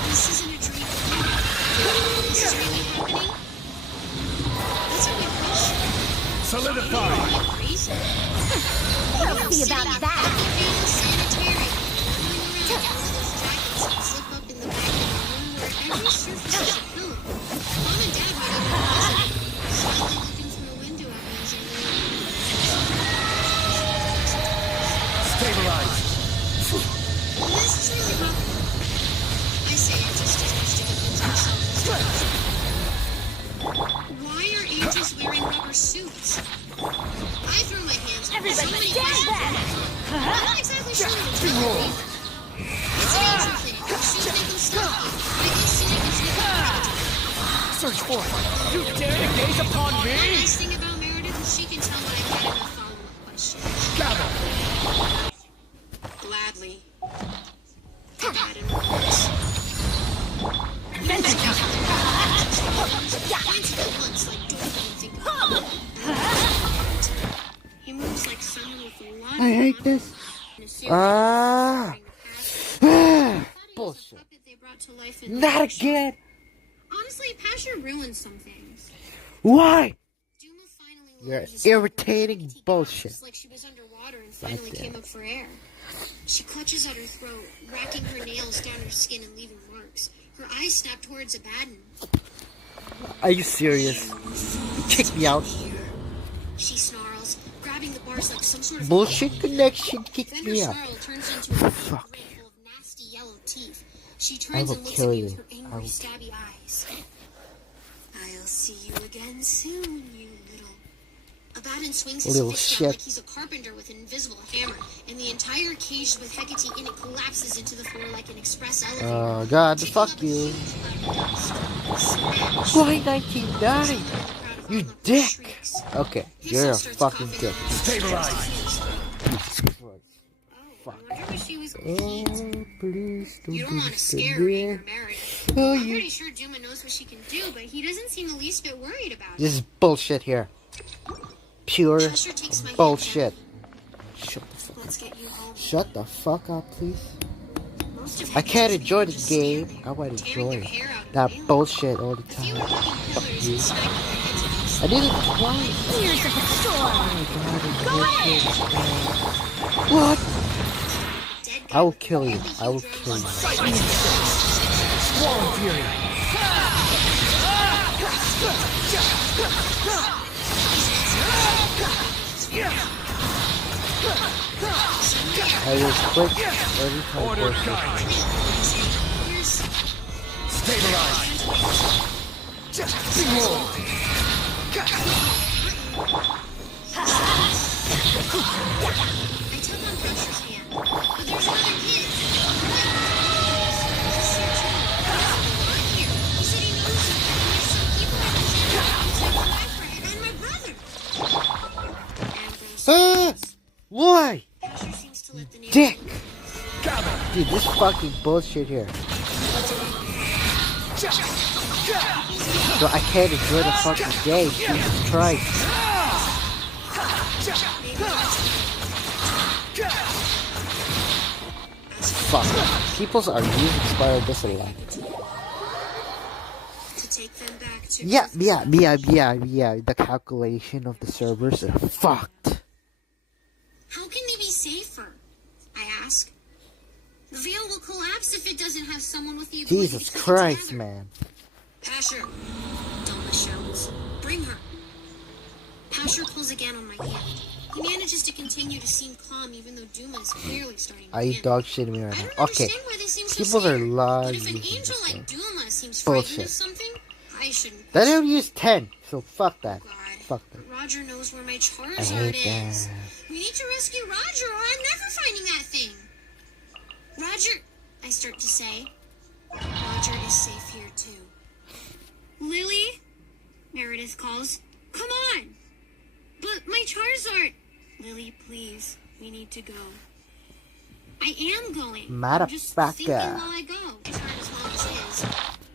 This isn't a dream. This is really happening? That's a good question. Solidify. Crazy. We'll see about that. Sanitarium. Going around all those dragons that slip up in the back of the room where every surface is a pillow. Mom and Dad might even visit. Slyly looking through a window at me as I Stabilize. This is really happening. I say it just as much to defend myself. Why are angels wearing rubber suits? I throw my hands up. Everybody So many stand questions. back. I'm not exactly sure what's really reason. It's an angel thing. The suit make them stealthy. I guess so they can sneak up. Search for it. You dare to gaze upon One me? nice thing about Meredith is she can tell when I've had enough follow-up questions. Gather. Gladly. Bad in words. Points at once, like don't even think about it. He moves like someone with a lot of I hate this. confidence in a serious Ah. bullshit. puppet they brought to life in Not the again. Honestly, Pasher ruined some things. Why? Duma finally You're learned to stop irritating her bullshit. just like she was underwater and finally Goddamn. came up for air. She clutches at her throat, racking her nails down her skin and leaving marks. Her eyes snap towards Abaddon. Are you serious? Kick me out. She snarls, grabbing the bars like some sort of Bullshit connection. Kick Then her me out. snarl turns into a Fuck. grin full of nasty yellow teeth. She I turns will and looks kill at me you. with her I angry, will- stabby eyes. I'll see you again soon, you little. Abaddon swings his Little fist shit. down like he's a carpenter with an invisible hammer, and the entire cage with Hecate in it collapses into the floor like an express elevator. Oh God, Kicking fuck up a you. huge cloud of dust. Smash! Why 1990? You dick. Okay, you're a Hissel starts fucking coughing dick. out. Stabilize. Jesus Christ. Oh, Fuck. I wonder if she was Oh, Pete. please don't You don't do want to this scare to her, me. Anger Meredith. Oh, I'm you. pretty sure Duma knows what she can do, but he doesn't seem the least bit worried about it. This is bullshit here. Pure Pasher takes my hand bullshit. gently. Shut the fuck up. Let's get you home. Shut the fuck up, please. Most of I can't Hecate's enjoy people the just stand game. there, I want to tearing enjoy their hair out and that wailing. bullshit all the A few were time. hugging pillars and smacking their heads against I did it twice. Tears of the storm. Oh my God, what? the dead guy I will with kill you. really I will huge kill you. rose. Swarm Fury. I will quit every time. Order bullshit. guide. Here's Stabilize. Behold. I took on Pasher's hand, but there's another kid. He said he knows you, and there's some people in the town who take my brother and my brother. Ah! Why? Pasher seems to let the neighbors Dick. Gather. Dude, this fucking bullshit here. So I can't enjoy the fucking game. Jesus Christ. Fuck. People are using Spiral this a lot. to take them back to Yeah. The calculation of the servers are fucked. How can they be safer? I ask. The veil will collapse if it doesn't have someone with the ability Jesus to keep it Christ, together. man. Pasher, Doma shouts. Bring her. Pasher pulls again on my hand. He manages to continue to seem calm even though Duma is clearly starting to Are you panic. dog shitting me I right don't now? Okay. understand why they seem so People are scared. lying. But if an angel like Duma seems Bullshit. frightened of something, I shouldn't. They don't use 10, so fuck that. God. Fuck that. But Roger knows where my I Charizard hate is. that. We need to rescue Roger or I'm never finding that thing. Roger, I start to say. Roger is safe here too. Lily? Meredith calls. Come on! But my Charizard! Lily, please. We need to go. I am going. I'm just thinking Motherfucker. while I go. As hard as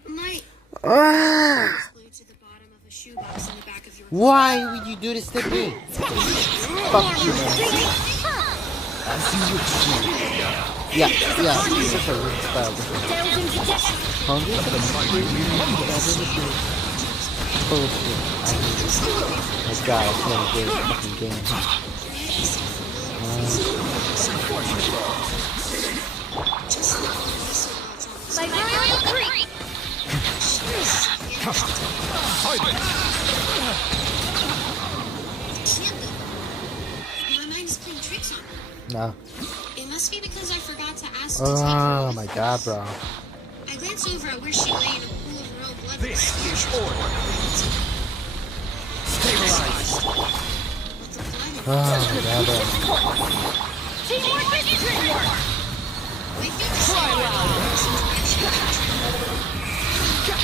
mom is. My Ah! glued to the bottom of a shoebox in the back of your Why would you do this to me? Fuck you, man. Yeah. This is a weird style. Hungry? Bullshit. My God, I can't enjoy this fucking game. Siberian Creek. My mind is playing tricks on me. No. It must be because I forgot to ask to take her Oh with my me. God, bro. I glance over at where she lay in a pool of her own blood. with This a is spear. order. Stabilize. With the blood in it. Oh my God, bro. Teamwork is teamwork. My feet descend in the opposite direction.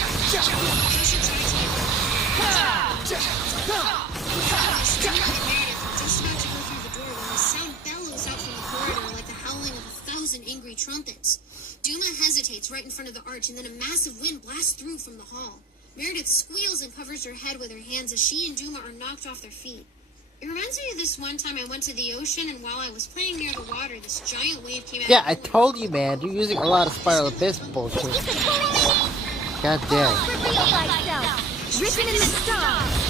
I should try to get Stu and Meredith are just about to go through the door when the sound bellows out from the corridor like the howling of 1,000 angry trumpets. Duma hesitates right in front of the arch, and then a massive wind blasts through from the hall. Meredith squeals and covers her head with her hands as she and Duma are knocked off their feet. It reminds me of this one time I went to the ocean, and while I was playing near the water, this giant wave came out. Yeah, I told you, man. You're using a lot of Spiral Abyss bullshit. God damn. Written in the stars.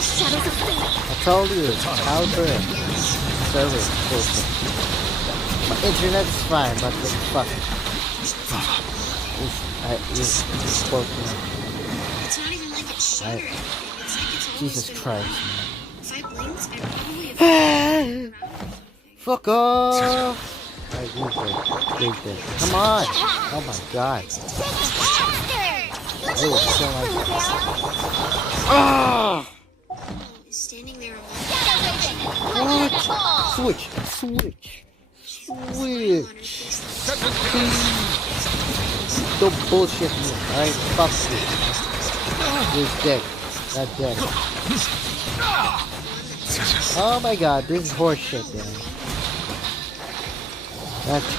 Shadows of fate. I told you. Caliber. Server. Bullshit. My internet's fine, but the fuck. You spoke me. It's not even like it's shuddering. It's like it's always Jesus been Christ. around. If I blinked, I'd probably have Fuck off! I use it. Come on! Oh my god. It was so like... Ah! standing there What? Switch! Switch! Switch! Don't bullshit me, alright? Fuck you. You're dead. Not dead. Oh my god, this is horseshit, man. That's...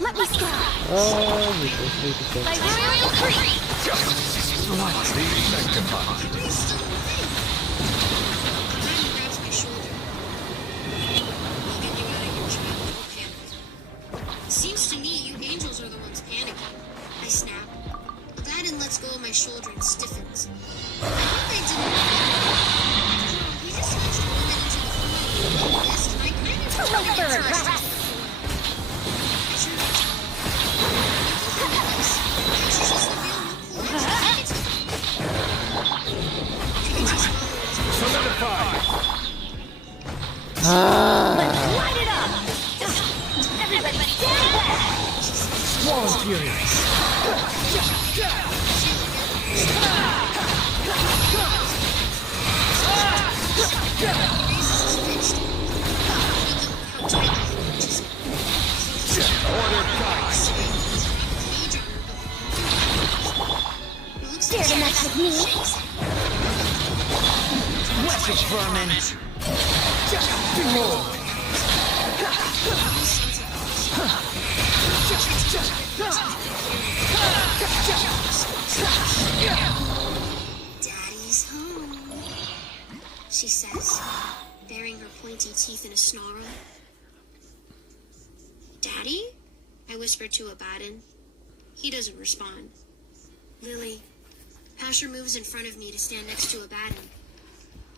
Let me stop. Oh, we just need to think. Virial creep. grabs my shoulder. I'll get you out of here, child. Don't panic. It seems to me you angels are the ones panicking. I snap. Aladdin lets go of my shoulder and stiffens. I hope I didn't. He just switched a woman into the form of a fist, and I kind of told him to rest. I should have told him. She's just the real Light it up. Everybody stand back. Swallow Fury. Dare to mess with me. Weapons vermin. Daddy's home, she says, baring her pointy teeth in a snarl. Daddy? I whispered to Abaddon. He doesn't respond. Lily, Pasher moves in front of me to stand next to Abaddon.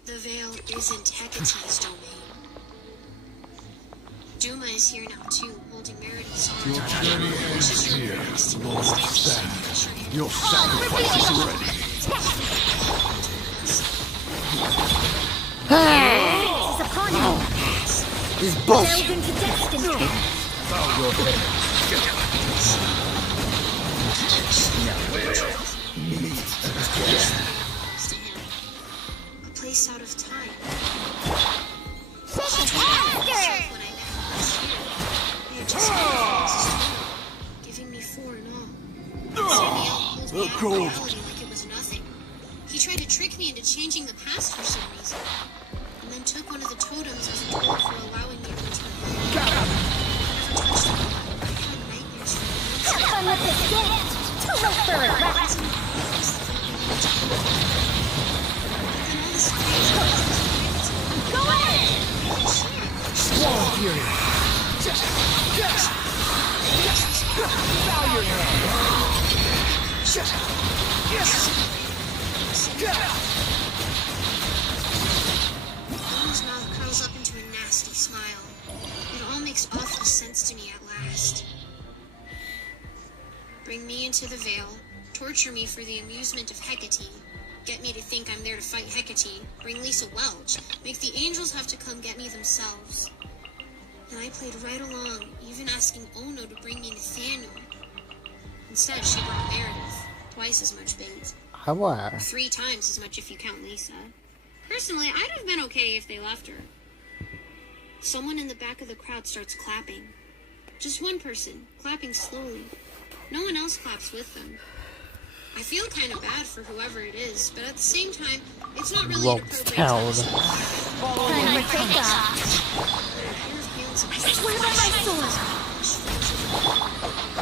The veil isn't Hecate's domain. Duma is here now too, holding Meredith's arm. Your journey ends here, Lord Sand. Your sacrifice is ready. This is upon you. This is bullshit. Delve into destiny. Bow your head. A place out of time. Giving me 4 and all. Samuel pulled me out of reality like it was nothing. He tried to trick me into changing the past for some reason, and then took one of the totems as a toll for allowing me to return home. I never touched it. I had nightmares for Have fun with this gift. To look for a rat. Go ahead. Swallow Fury. Bow your head. Damon's mouth curls up into a nasty smile. It all makes awful sense to me at last. Bring me into the veil, torture me for the amusement of Hecate, get me to think I'm there to fight Hecate, bring Lisa Welch, make the angels have to come get me themselves. And I played right along, even asking Ono to bring me Nathaniel. Instead, she brought Meredith, twice as much bait. How are? 3 times as much if you count Lisa. Personally, I'd have been okay if they left her. Someone in the back of the crowd starts clapping. Just one person, clapping slowly. No one else claps with them. I feel kind of bad for whoever it is, but at the same time, it's not really an appropriate time to say Time to take off. I swear by my sword.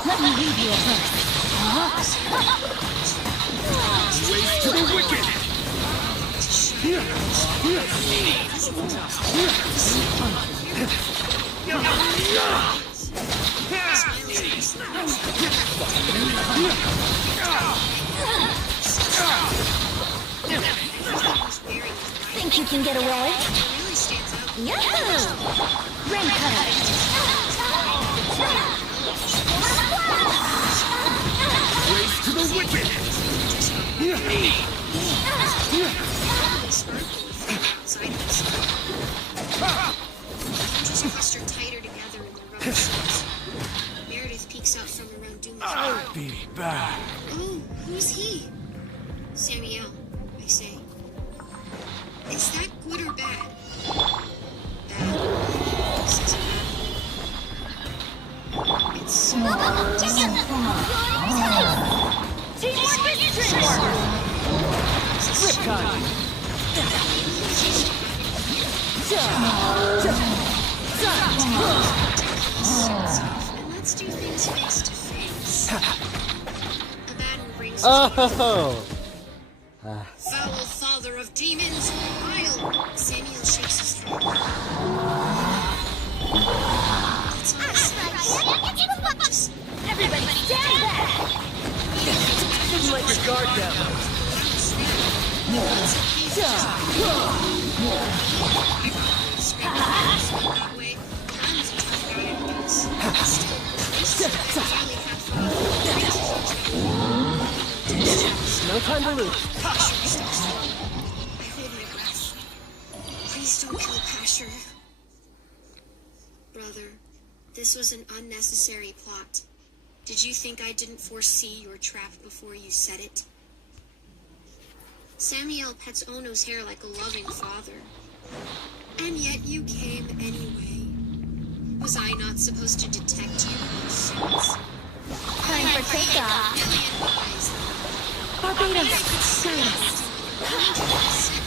Let me leave you alone. Ways to the wicked. Think you can get away? Yahoo! Rain cutter! Race to the wicked! Just cluster tighter together in their rubber suits. Meredith peeks out from around Doom's I'll be back. Oh, who's he? Samuel, I say. Is that good or bad? Bad, says Bad. It's so and let's do things face to face. Abaddon brings Oh! foul father of demons, vile. Samuel shakes his throat. That's all I said. Everybody stand back! Didn't let your guard down. No time to lose. I hold my breath. Please don't kill Pasher. Brother, this was an unnecessary plot. Did you think I didn't foresee your trap before you set it? Samuel pets Ono's hair like a loving father. And yet you came anyway. Was I not supposed to detect you in those suits? Time for takeoff! Million eyes. Barbados! Set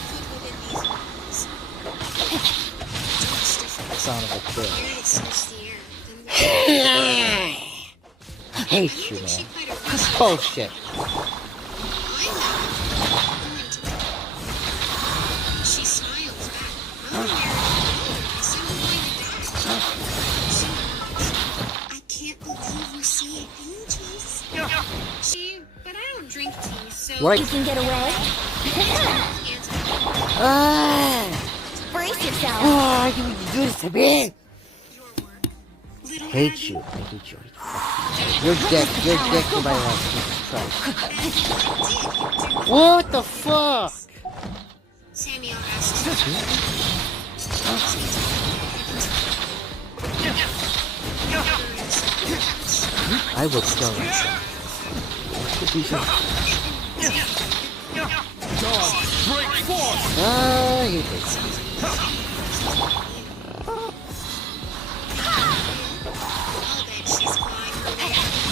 foot within these walls. Don't different. Son of a bitch. Here it sniffs the air. Then I hate you, man. That's bullshit. She smiles back. I'm married. I said I'm going to die. I can't believe we're seeing angels. But I don't drink tea, so... What? You can get away? Ah! Brace yourself! Oh, you do this to me? Your work. Little Hate you. I hate you. You're dead. You're dead to my life. Jesus Christ. What the fuck? Samuel asks... I will kill you. Dog, break forth! Ah, you hate me.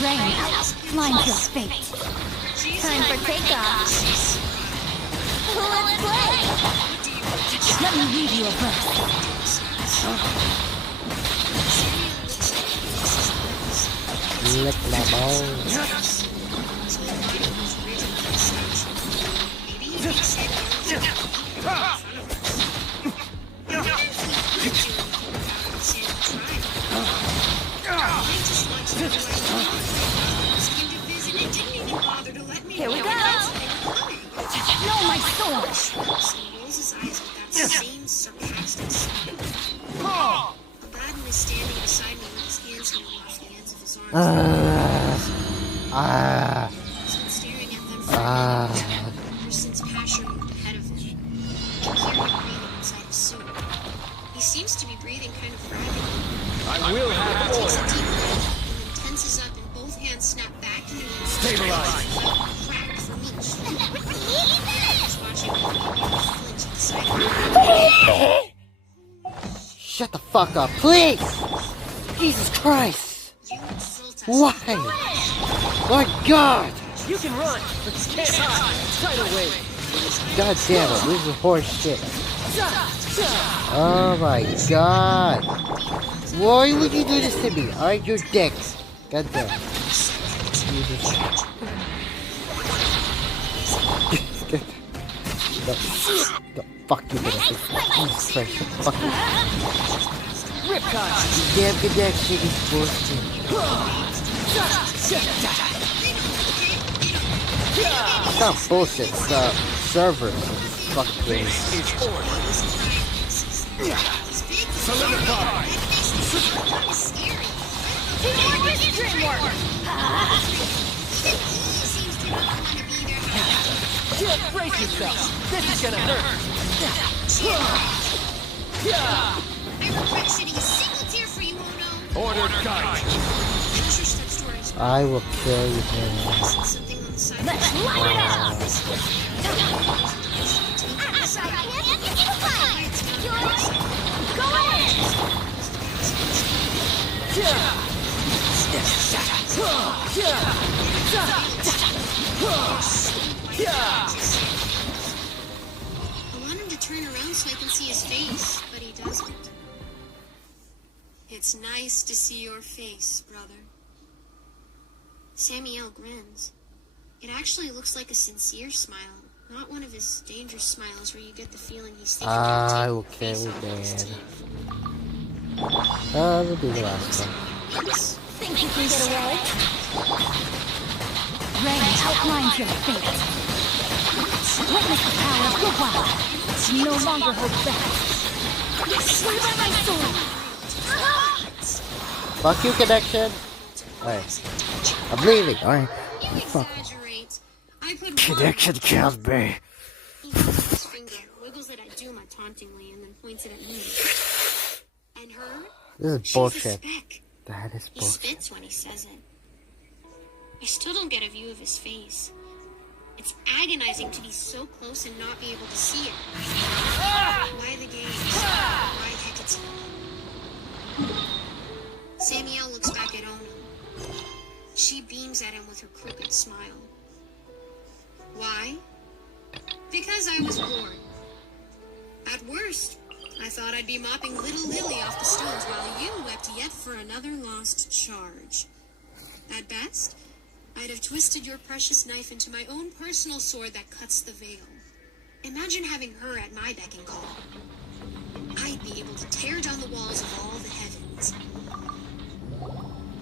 Rain, blind your fate. Time for takeoff. Let's play! Let me read you a verse. Lick my balls. Here we go! No, my sword! He rolls his eyes with that same sarcastic smile. Abaddon is standing beside me with his hands hanging off the ends of his arms. He's been staring at them for ever since Pasher moved ahead of him. You can hear him breathing inside his suit. He seems to be breathing kind of rapidly. I will have He takes a order. deep breath and then tenses up and both hands snap back into the Stabilize. crack from each. He's watching him flinch at the sight of him. Shut the fuck up, please! Jesus Christ! You insult us. Why? My God! You can run, but you can't hide. Tidal wave. God damn it, this is horse shit. Oh my God! Why would you do this to me? Alright, you're dicks. God damn it. You just... No, fuck you, Jesus Christ. Fuck you. Damn connection is bullshit. It's not bullshit, it's the servers of this fucking game. Solidify! Teamwork is dreamwork! Brace yourself. This is gonna hurt. I regret shedding a single tear for you, Ono. Order guide! Treasure step stories. I will kill you, man. Something on the side. Let's light it up! Go ahead! I want him to turn around so I can see his face, but he doesn't. It's nice to see your face, brother. Samuel grins. It actually looks like a sincere smile, not one of his dangerous smiles where you get the feeling he's thinking I of will taking kill the face off his man. teeth. We'll do the last one. Think you can get away? Rain outlines your fate. Witness the power of the wild. No longer hold back. Swear by my sword! Fuck you, connection. Alright. I'm leaving, alright. You Fuck. exaggerate. I put Connection killed me. He holds his finger, wiggles it at Duma tauntingly, and then points it at me. And her? This is She's a bullshit. speck. That is He bullshit. spits when he says it. I still don't get a view of his face. It's agonizing to be so close and not be able to see it. Why the games? Why Hecate? Samuel looks back at Ono. She beams at him with her crooked smile. Why? Because I was bored. At worst, I thought I'd be mopping little Lily off the stones while you wept yet for another lost charge. At best, I'd have twisted your precious knife into my own personal sword that cuts the veil. Imagine having her at my beck and call. I'd be able to tear down the walls of all the heavens.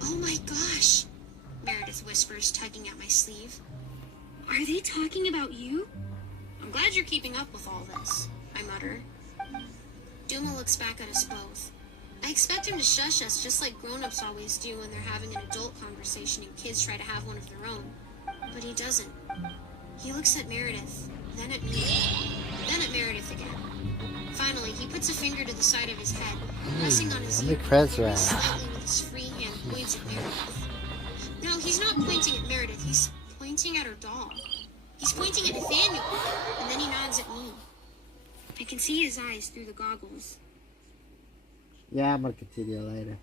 Oh my gosh, Meredith whispers, tugging at my sleeve. Are they talking about you? I'm glad you're keeping up with all this, I mutter. Duma looks back at us both. I expect him to shush us just like grown-ups always do when they're having an adult conversation and kids try to have one of their own. But he doesn't. He looks at Meredith, then at me, then at Meredith again. Finally, he puts a finger to the side of his head, pressing on his How many ear, creds are at? slightly with his free hand points at Meredith. No, he's not pointing at Meredith, he's pointing at her doll. He's pointing at Nathaniel, and then he nods at me. I can see his eyes through the goggles. Yeah, I'm gonna continue later.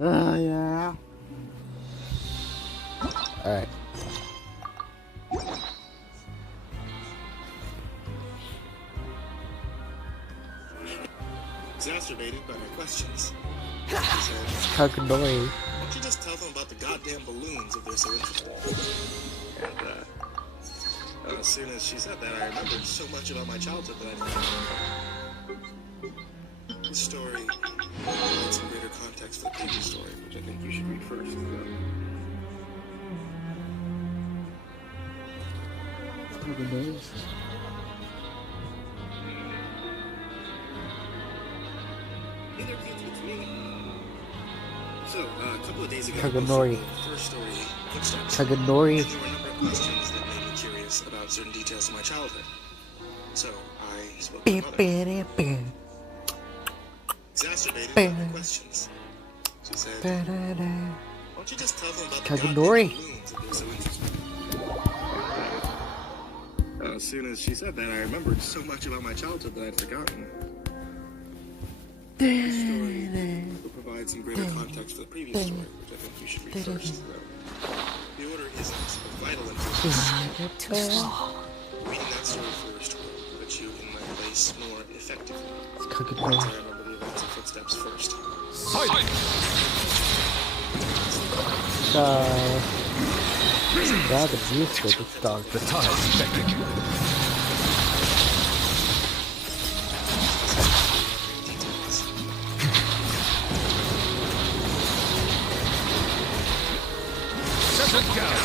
Oh, yeah. Alright. Exacerbated by my questions. He said, It's Kakanori. why don't you just tell them about the goddamn balloons if they're so interested? And, as soon as she said that, I remembered so much about my childhood that I forgot. The story provides some greater context for the previous story, which I think you should read first. Kakanori. Hey there, kids, it's me. So, a couple of days ago, Kaganori. the first story, Footsteps. Kaganori. And there were a number of questions that made me curious about certain details of my childhood. So, I spoke to my mother. Exacerbated by my questions. She said, why don't you just tell them about the Kaganori. goddamn balloons if they're so interested? As soon as she said that, I remembered so much about my childhood that I'd forgotten. The story will provide some greater context for the previous story, which I think you should read first. The order isn't of vital importance. Too slow. Reading that story first will put you in my place more effectively. It's Once Kakanori. I remember the events of Footsteps first. God, the music is dark. The time is ticking. Sit down.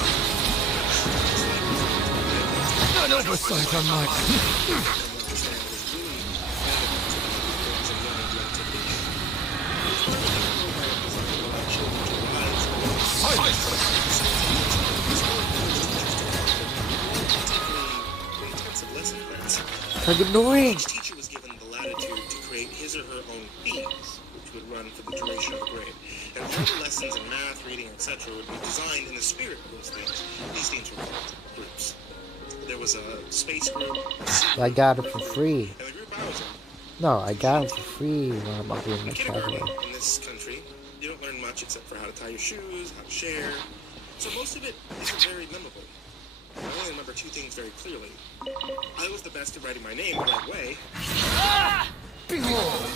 An oversight on my... Kaganori! Each teacher was given the latitude to create his or her own themes, which would run for the duration of the grade. And all the lessons in math, reading, etc. would be designed in the spirit of those themes. These themes were called groups. There was a space group, I got it for free. and the group I was in. No, I got it for free when I'm up here in my Kindergarten traveler. in this country, you don't learn much except for how to tie your shoes, how to share. So most of it isn't very memorable. I only remember two things very clearly. I was the best at writing my name the right way. Behold!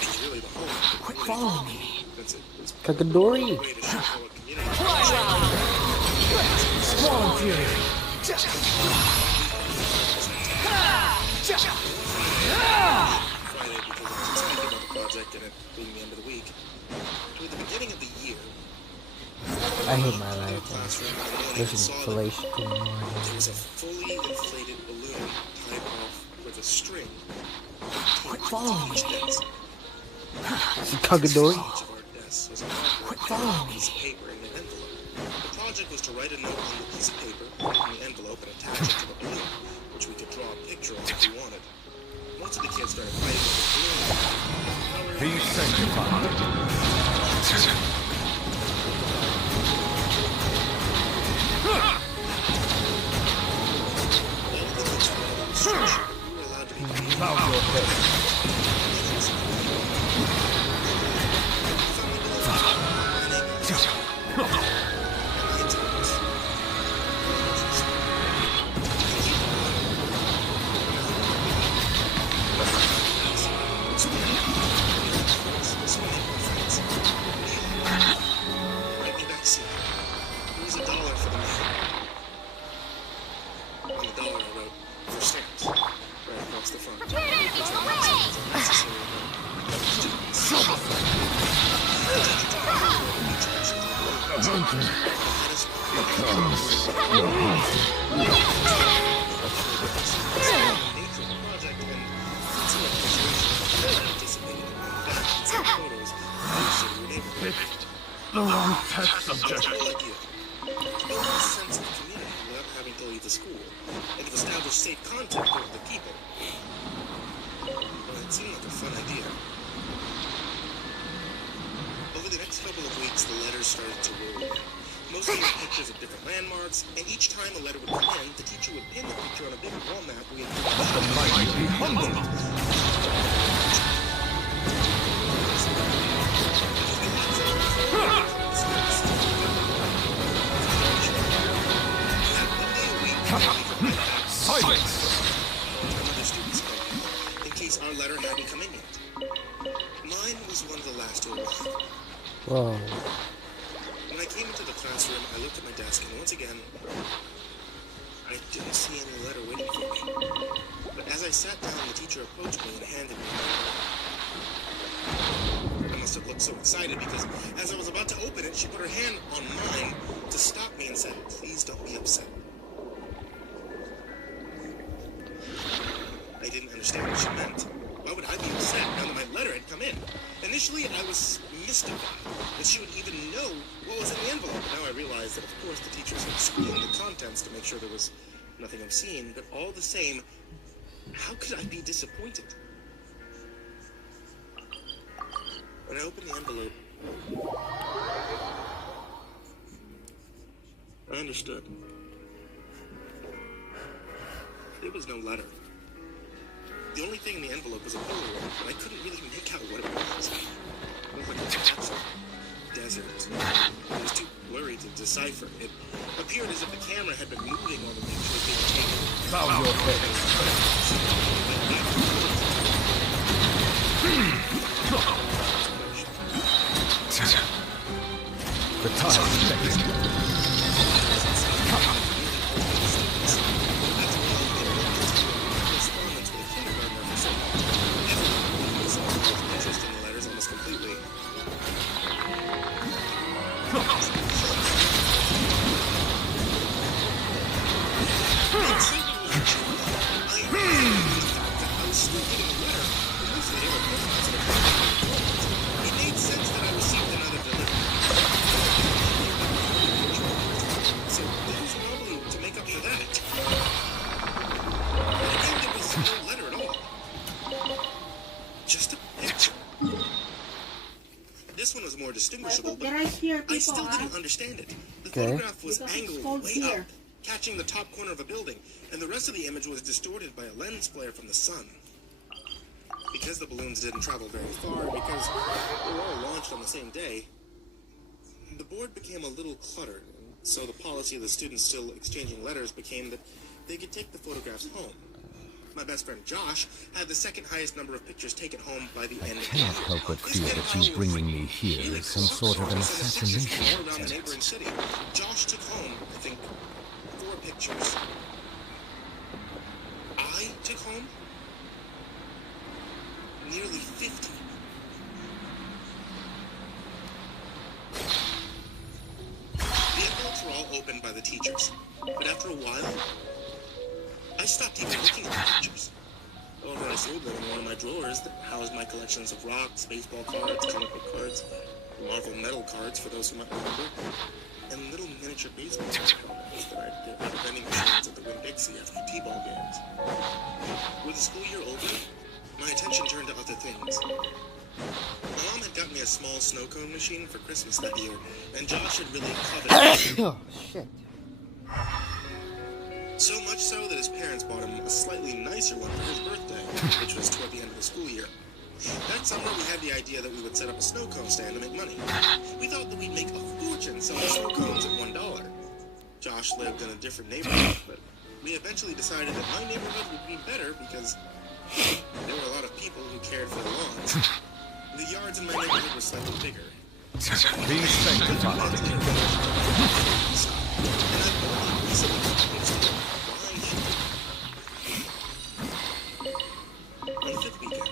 It's really the whole Quick, follow me. That's it. It's a Kaganori! way to show how a community Squall Fury! Friday because I was excited about the project and it being the end of the week. Toward the beginning of the year, I hate my in the life. classroom, I There's saw that installation going there on. was a fully inflated balloon tied off with a string. Quick, follow me. Is it Kaganori? Each of our desks was a marker Quick, follow me. piece of paper in an envelope. The project was to write a note on the piece of paper, put it in the envelope, and attach it to the balloon, which we could draw a picture of if we wanted. Most of the kids started fighting over the balloon. Be sanctified. Bow your head. Right me back seat. Here's $1 for the man. On the dollar I wrote, for stamps, right across the front. Which are unnecessary, but students. A hunter becomes your hunter. Picked the wrong test subject. Sense of community without having to leave the school, and to establish safe contact with the people. Well, it seemed like a fun idea. Over the next couple of weeks, the letters started to roll in. Mostly with pictures of different landmarks, and each time a letter would come in, the teacher would pin the picture on a big wall map we had Let the mighty be humbled. Silence! Another student's came in case our letter hadn't come in yet. Mine was one of the last to arrive. Whoa. When I came into the classroom, I looked at my desk, and once again, I didn't see any letter waiting for me. But as I sat down, the teacher approached me and handed me a letter. I must have looked so excited because as I was about to open it, she put her hand on mine to stop me and said, "Please don't be upset." I didn't understand what she meant. Why would I be upset now that my letter had come in? Initially, I was mystified that she would even know what was in the envelope. But now I realize that, of course, the teachers had screened the contents to make sure there was nothing obscene. But all the same, how could I be disappointed? When I opened the envelope, I understood. There was no letter. The only thing in the envelope was a Polaroid, but I couldn't really make out what it was. It looked like a patch of desert. It was too blurry to decipher. It appeared as if the camera had been moving while the picture was being taken. Bow your head. The time is next. Correspondence with a kindergartner for so long. Everyone was interest in the letters almost completely. This one was more distinguishable, but Get right here, I people. still didn't understand it. The Okay. photograph was Because it's angled cold way here. up, catching the top corner of a building, and the rest of the image was distorted by a lens flare from the sun. Because the balloons didn't travel very far, because they were all launched on the same day, the board became a little cluttered, and so the policy of the students still exchanging letters became that they could take the photographs home. My best friend Josh had the second highest number of pictures taken home by the end of the year. Cannot help but feel that you bringing me here is some sort of an assassination All around the attempt. neighboring city. Josh took home, I think, 4 pictures. I took home nearly 50. The envelopes were all opened by the teachers, but after a while, I stopped even looking at the pictures. However, I sold them in one of my drawers that housed my collections of rocks, baseball cards, comic book cards, Marvel metal cards for those who might remember, and little miniature baseball helmets that I'd get at the vending machines at the Winn-Dixie after T-ball games. With the school year over, my attention turned to other things. My mom had got me a small snow cone machine for Christmas that year, and Josh had really coveted it. Oh, shit. So much so that his parents bought him a slightly nicer one for his birthday, which was toward the end of the school year. That summer, we had the idea that we would set up a snow cone stand to make money. We thought that we'd make a fortune selling snow cones at $1. Josh lived in a different neighborhood, but we eventually decided that my neighborhood would be better because there were a lot of people who cared for the lawns. The yards in my neighborhood were slightly bigger. Be sanctified. And I've only recently understood why she did that. On the 5th weekend,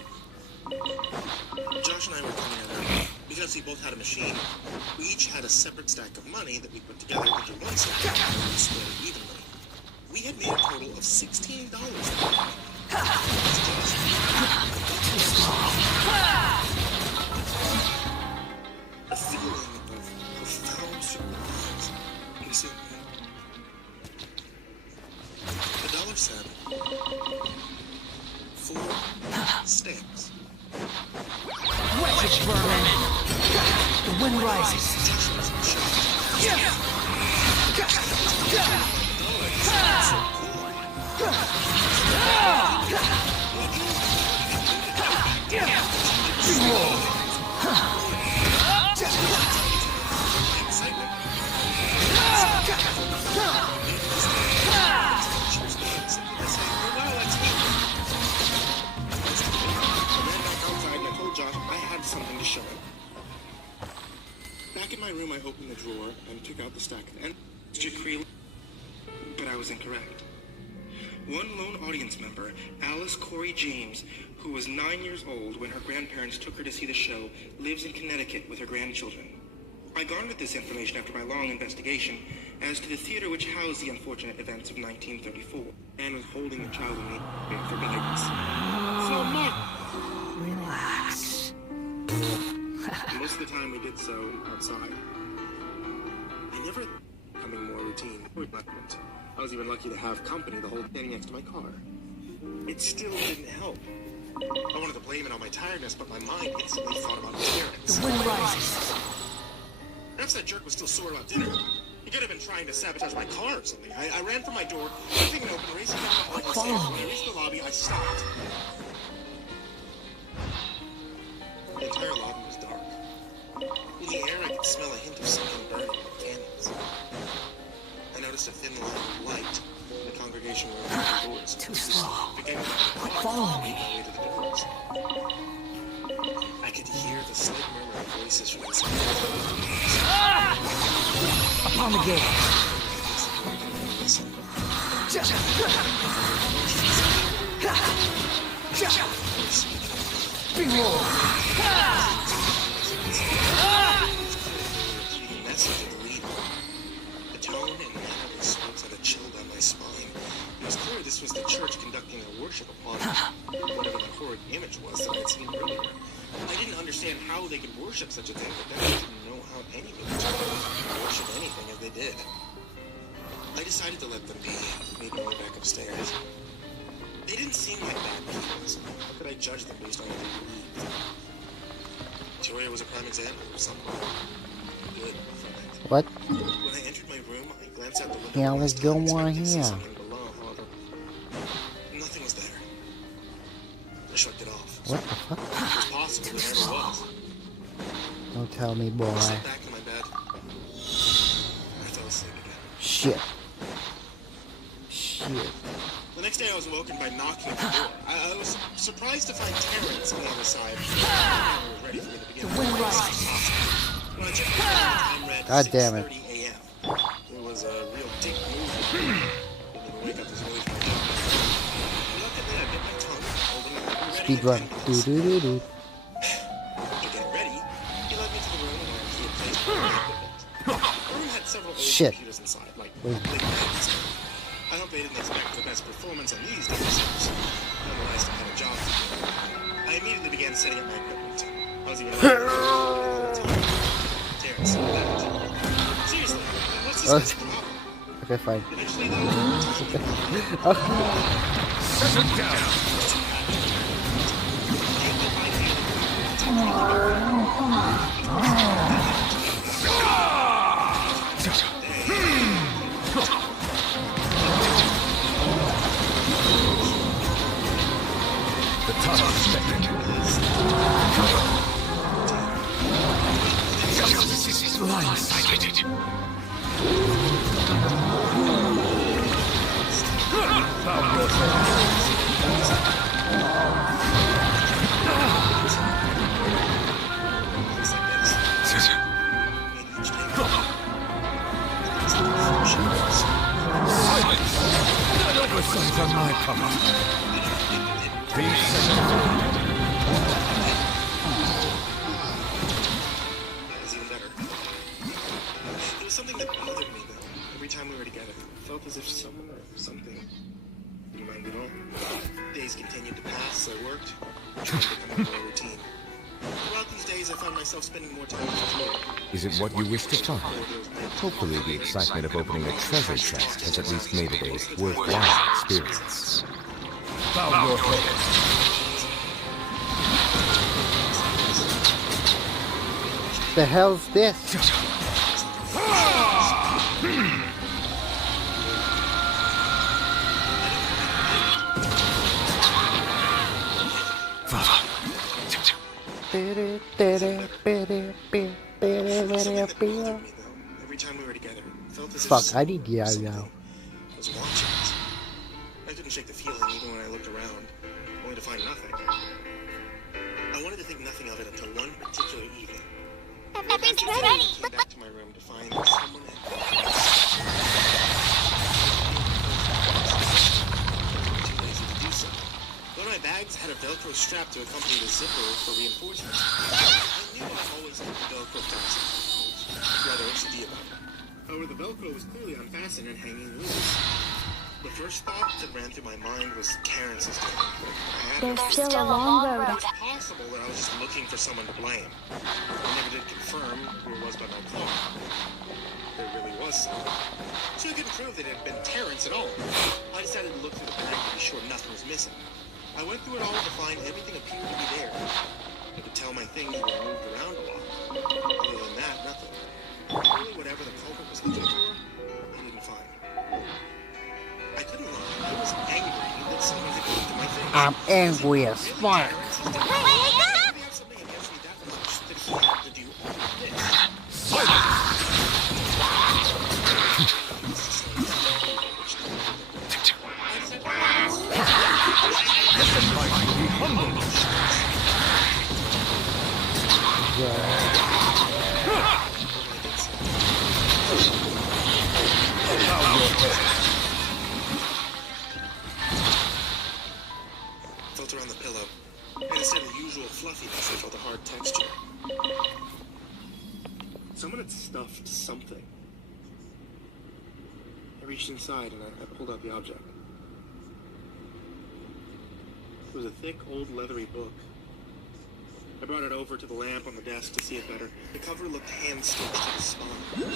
Josh and I were coming together because we both had a machine. We each had a separate stack of money that we put together into one stack and we split it evenly. We had made a total of $16. A feeling of profound surprise consumed me. The dollar said 4 stamps. Wretched vermin! The wind rises. Something to show him. Back in my room, I opened the drawer and took out the stack and but I was incorrect. One lone audience member, Alice Corey James, who was 9 years old when her grandparents took her to see the show, lives in Connecticut with her grandchildren. I garnered this information after my long investigation as to the theater which housed the unfortunate events of 1934, and was holding the child in me for guidance. So much. Relax. Most of the time we did so outside. I never becoming more routine. I was even lucky to have company the whole day next to my car. It still didn't help. I wanted to blame it on my tiredness, but my mind instantly thought about his parents. The wind rises. Perhaps that jerk was still sore about dinner. He could have been trying to sabotage my car or something. I ran for my door, kicking it open, racing down the hall. When I reached the lobby, I stopped. The entire lobby was dark. In the air, I could smell a hint of something burning in the candles. I noticed a thin line of light in the congregation room at the doors. Too slow. Follow me. My way to the doors. I could hear the slight murmur of voices from inside. Upon the gate. Behold! The message of the leader. The tone and manner they spoke sent a chill down my spine. It was clear this was the church conducting a worship upon whatever the horrid image was that I had seen earlier. I didn't understand how they could worship such a thing, but then I didn't know how anyone could worship anything as they did. I decided to let them be, made my way back upstairs. They didn't seem like bad people, so how could I judge them based on what they believed? Victoria was a prime example of something good from it. What? When I entered my room, I glanced out the window. Yeah, one let's last go time, on expecting to see here. something below. However, nothing was there. I shrugged it off. What the fuck? It was possible there never was. Don't tell me, boy. I sat back in my bed. I fell asleep again. Shit. Shit. The next day I was woken by knocking at the door. I was surprised to find Terrence on the other side. I was ready for me to begin. When I checked the time read God damn it. 6:30 a.m. It was a real dick move. Didn't even wake up this early for my job. Reluctantly, I bit my tongue, holding it ready Speed to run. begin Do do do do. To get ready, he led me to the room where he had placed my equipment. The room had several old Shit. computers inside, like Wait. big magnets. I hope they didn't expect the best performance on these data centers. Nonetheless, I had a job to do. I immediately began setting up my equipment. I was even Terrence, that. Seriously, what's this guy's problem? Okay, fine. Eventually, though, Sit down. The tunnel expected. Blindsided. Silence! That oversight on my part. These It's even better. There was something that bothered me, though. Every time we were together, it felt as if someone or something reminded me of. Days continued to pass. I worked, trying to become more routine. Throughout these days, I found myself spending more time with Victoria. Is it what you wish to find? Hopefully the excitement of opening a treasure chest has at least made it a worthwhile experience. bow your head. The hell's this? Every time we were together, it felt as if Fuck, I need something yo-yo. was watching us. I couldn't shake the feeling even when I looked around, only to find nothing. I wanted to think nothing of it until one particular evening. Everything's I ready. came back to my room to find someone had too lazy to do so. One of my bags had a Velcro strap to accompany the zipper for reinforcements. I knew I always had the Velcro fastened. Rather OCD about it. However, the Velcro was clearly unfastened and hanging loose. The first thought that ran through my mind was Terrence's doing. There's still a long road. It's possible that I was just looking for someone to blame. I never did confirm who it was by my car. There really was someone. So I couldn't prove that it had been Terrence at all. I decided to look through the bag to be sure nothing was missing. I went through it all to find everything appeared to be there. I could tell my things were moved around a lot. Other than that, nothing. Really, whatever the culprit was looking for, I didn't find. I couldn't lie. I was angry that someone had gone to my things. I'm angry as fuck. Felt around the pillow, and instead of the usual fluffiness, I felt a hard texture. Someone had stuffed something. I reached inside and I pulled out the object. It was a thick, old, leathery book. I brought it over to the lamp on the desk to see it better. The cover looked hand-stitched to the spine. In the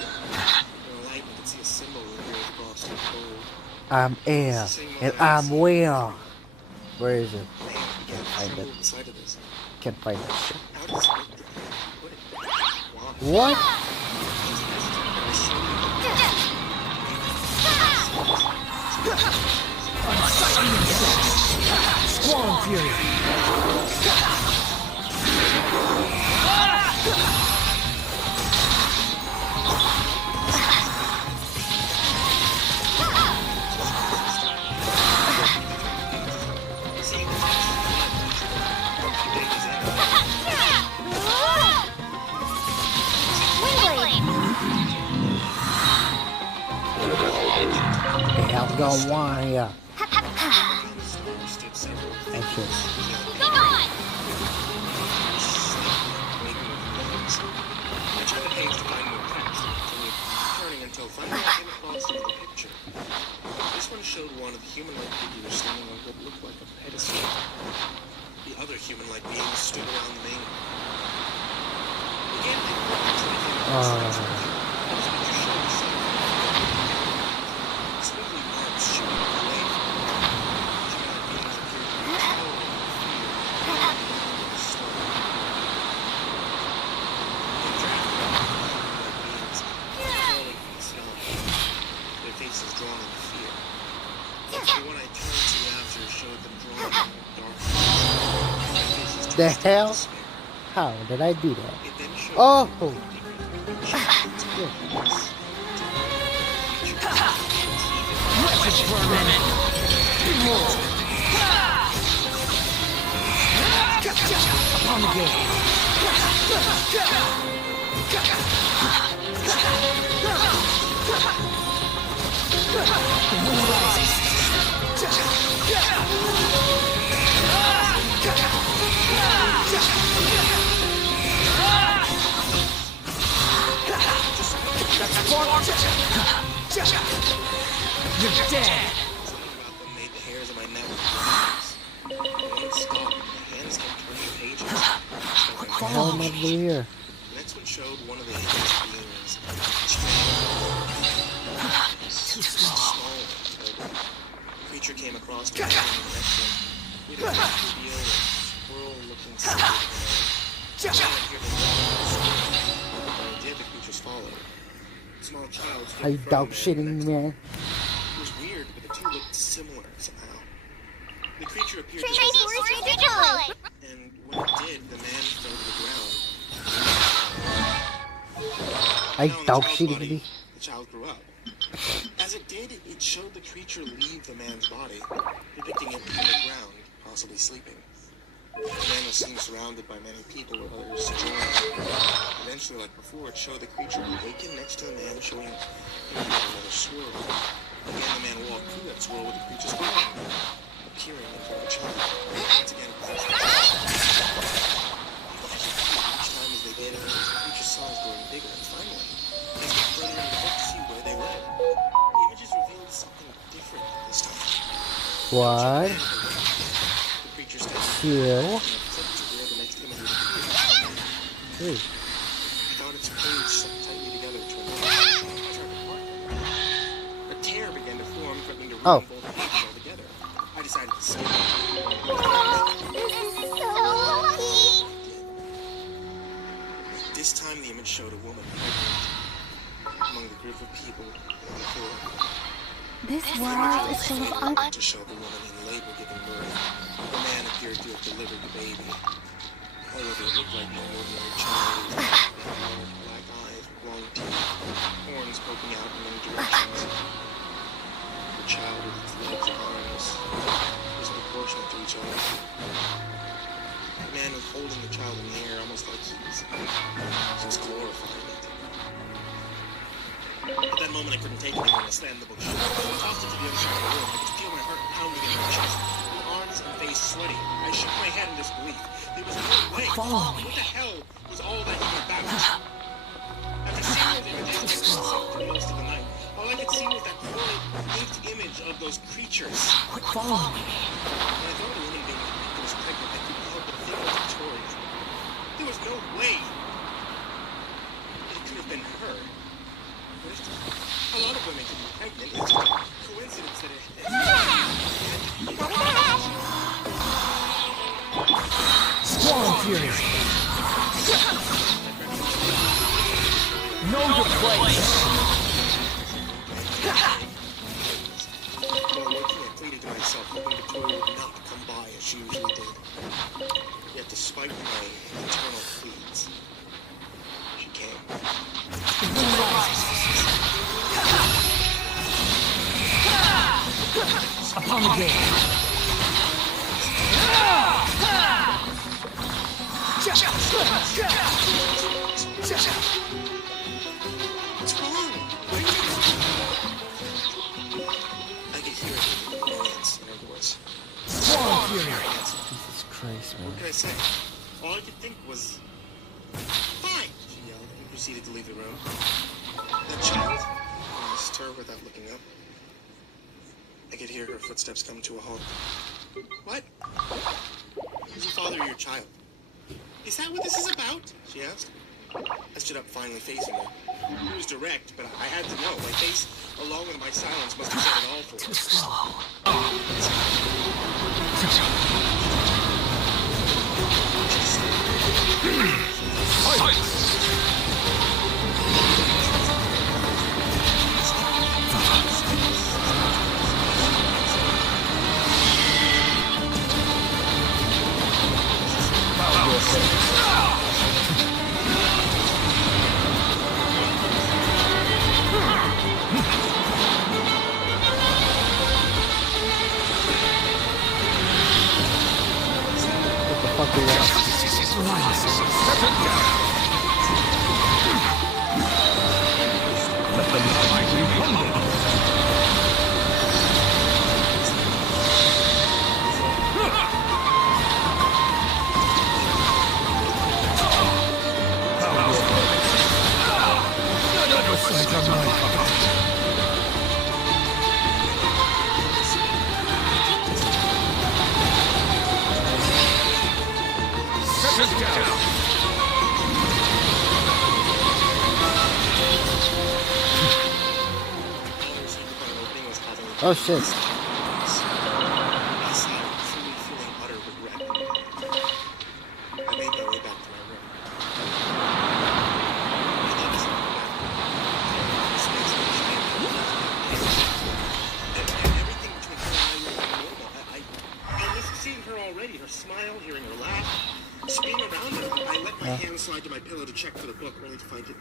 light, I could see a symbol engraved across the gold. I'm air, and I'm well. Where is it? Can't find it. Can't find that shit. How did this book get there? What? Squall Fury. The hell going on here? Thank you. I tried to page to find more text, turning until finally I came across another picture. This one showed one of the human-like figures standing on what looked like a pedestal. The other human-like beings stood around the main one. Began to swiftly marched shooting away from the human-like beings appeared to be their faces drawn in fear. The one I turned to after showed them drawn in dark. The hell? How did I do that? It then showed Oh! Wretched vermin. Behold. Upon the gate. The wind rises. You're dead. Something about them made the hairs on my neck rise. One stopped, my hands kept turning pages. Hell, I'm over here. The next one showed one of the hideous beings. Too slow. The creature came across to me in the next one. We didn't reveal a squirrel-looking secret man. I didn't hear the but when I did, the creatures followed. A small child stood Are you in front dog of shitting me, man? It was weird, but the two looked similar somehow. The creature appeared to Tracy, possess where's your future bullet? and when it did, the man fell to the ground. Are you Now in the dog child's shitting body, me? The child grew up. As it did, it showed the creature leave the man's body, depicting him on the ground, possibly sleeping. The man was seen surrounded by many people with others joining. Eventually, like before, it showed the creature awaken next to the man, showing him another swirl. Again, the man walked through that swirl with the creature's body, appearing in front of the child. Once again, it possessed the child. Each time as they did, the creature's size growing bigger, and finally, as they further into the book to see where they led, the images revealed something different this time. What? The creature standing Chill. to where the next image would appear. Hey. I thought its page stuck tightly together to a tried to part them. A tear began to form, threatening to ruin Oh. both pages altogether. I decided to skip. This time the image showed a woman pregnant among the group of people on the floor. This world is full of To show the woman in labor giving birth. The man appeared to have delivered the baby. However, it looked like no ordinary child. Black eyes, long teeth, horns poking out in many directions. The child with its legs and arms was proportionate to each other. The man was holding the child in the air, almost like he was glorifying it. At that moment, I couldn't take it anymore. I slammed the book shut. I tossed it to the other side of the room. I could feel my heart pounding in my chest, my arms and face sweaty. I shook my head in disbelief. There was no way. Follow me. What the hell was all that even about? After seeing those images, I was sick for most of the night. All I could see was that poorly inked image of those creatures. Quick, follow me. When I thought of the woman being depicted as pregnant, I couldn't help but think of Victoria. There was no way it could have been her. A lot of women can be pregnant. It's a coincidence that Squall Fury. Know your place. While working, I pleaded to myself, hoping Victoria would not come by as she usually did. Yet despite my eternal pleas, she came. Upon the game. What's wrong? I could hear annoyance in her voice. Strong fury. Jesus Christ, man. What could I say? All I could think was, "Fine!" she yelled and proceeded to leave the room. That child? I asked her without looking up. I could hear her footsteps come to a halt. What? Who's the father of your child? Is that what this is about? She asked. I stood up, finally facing her. It was direct, but I had to know. My face, along with my silence, must have said it all for her. Too slow. What the fuck is that? Let the mighty be humbled. Another sight of my sit down. Oh shit. I sighed, truly feeling utter regret. I made my way back to my room. My thoughts were back. Space was and everything between her and I was normal. I missed seeing her already. Her smile, hearing her laugh, just being around her. I let my hand slide to my pillow to check for the book, only to find it.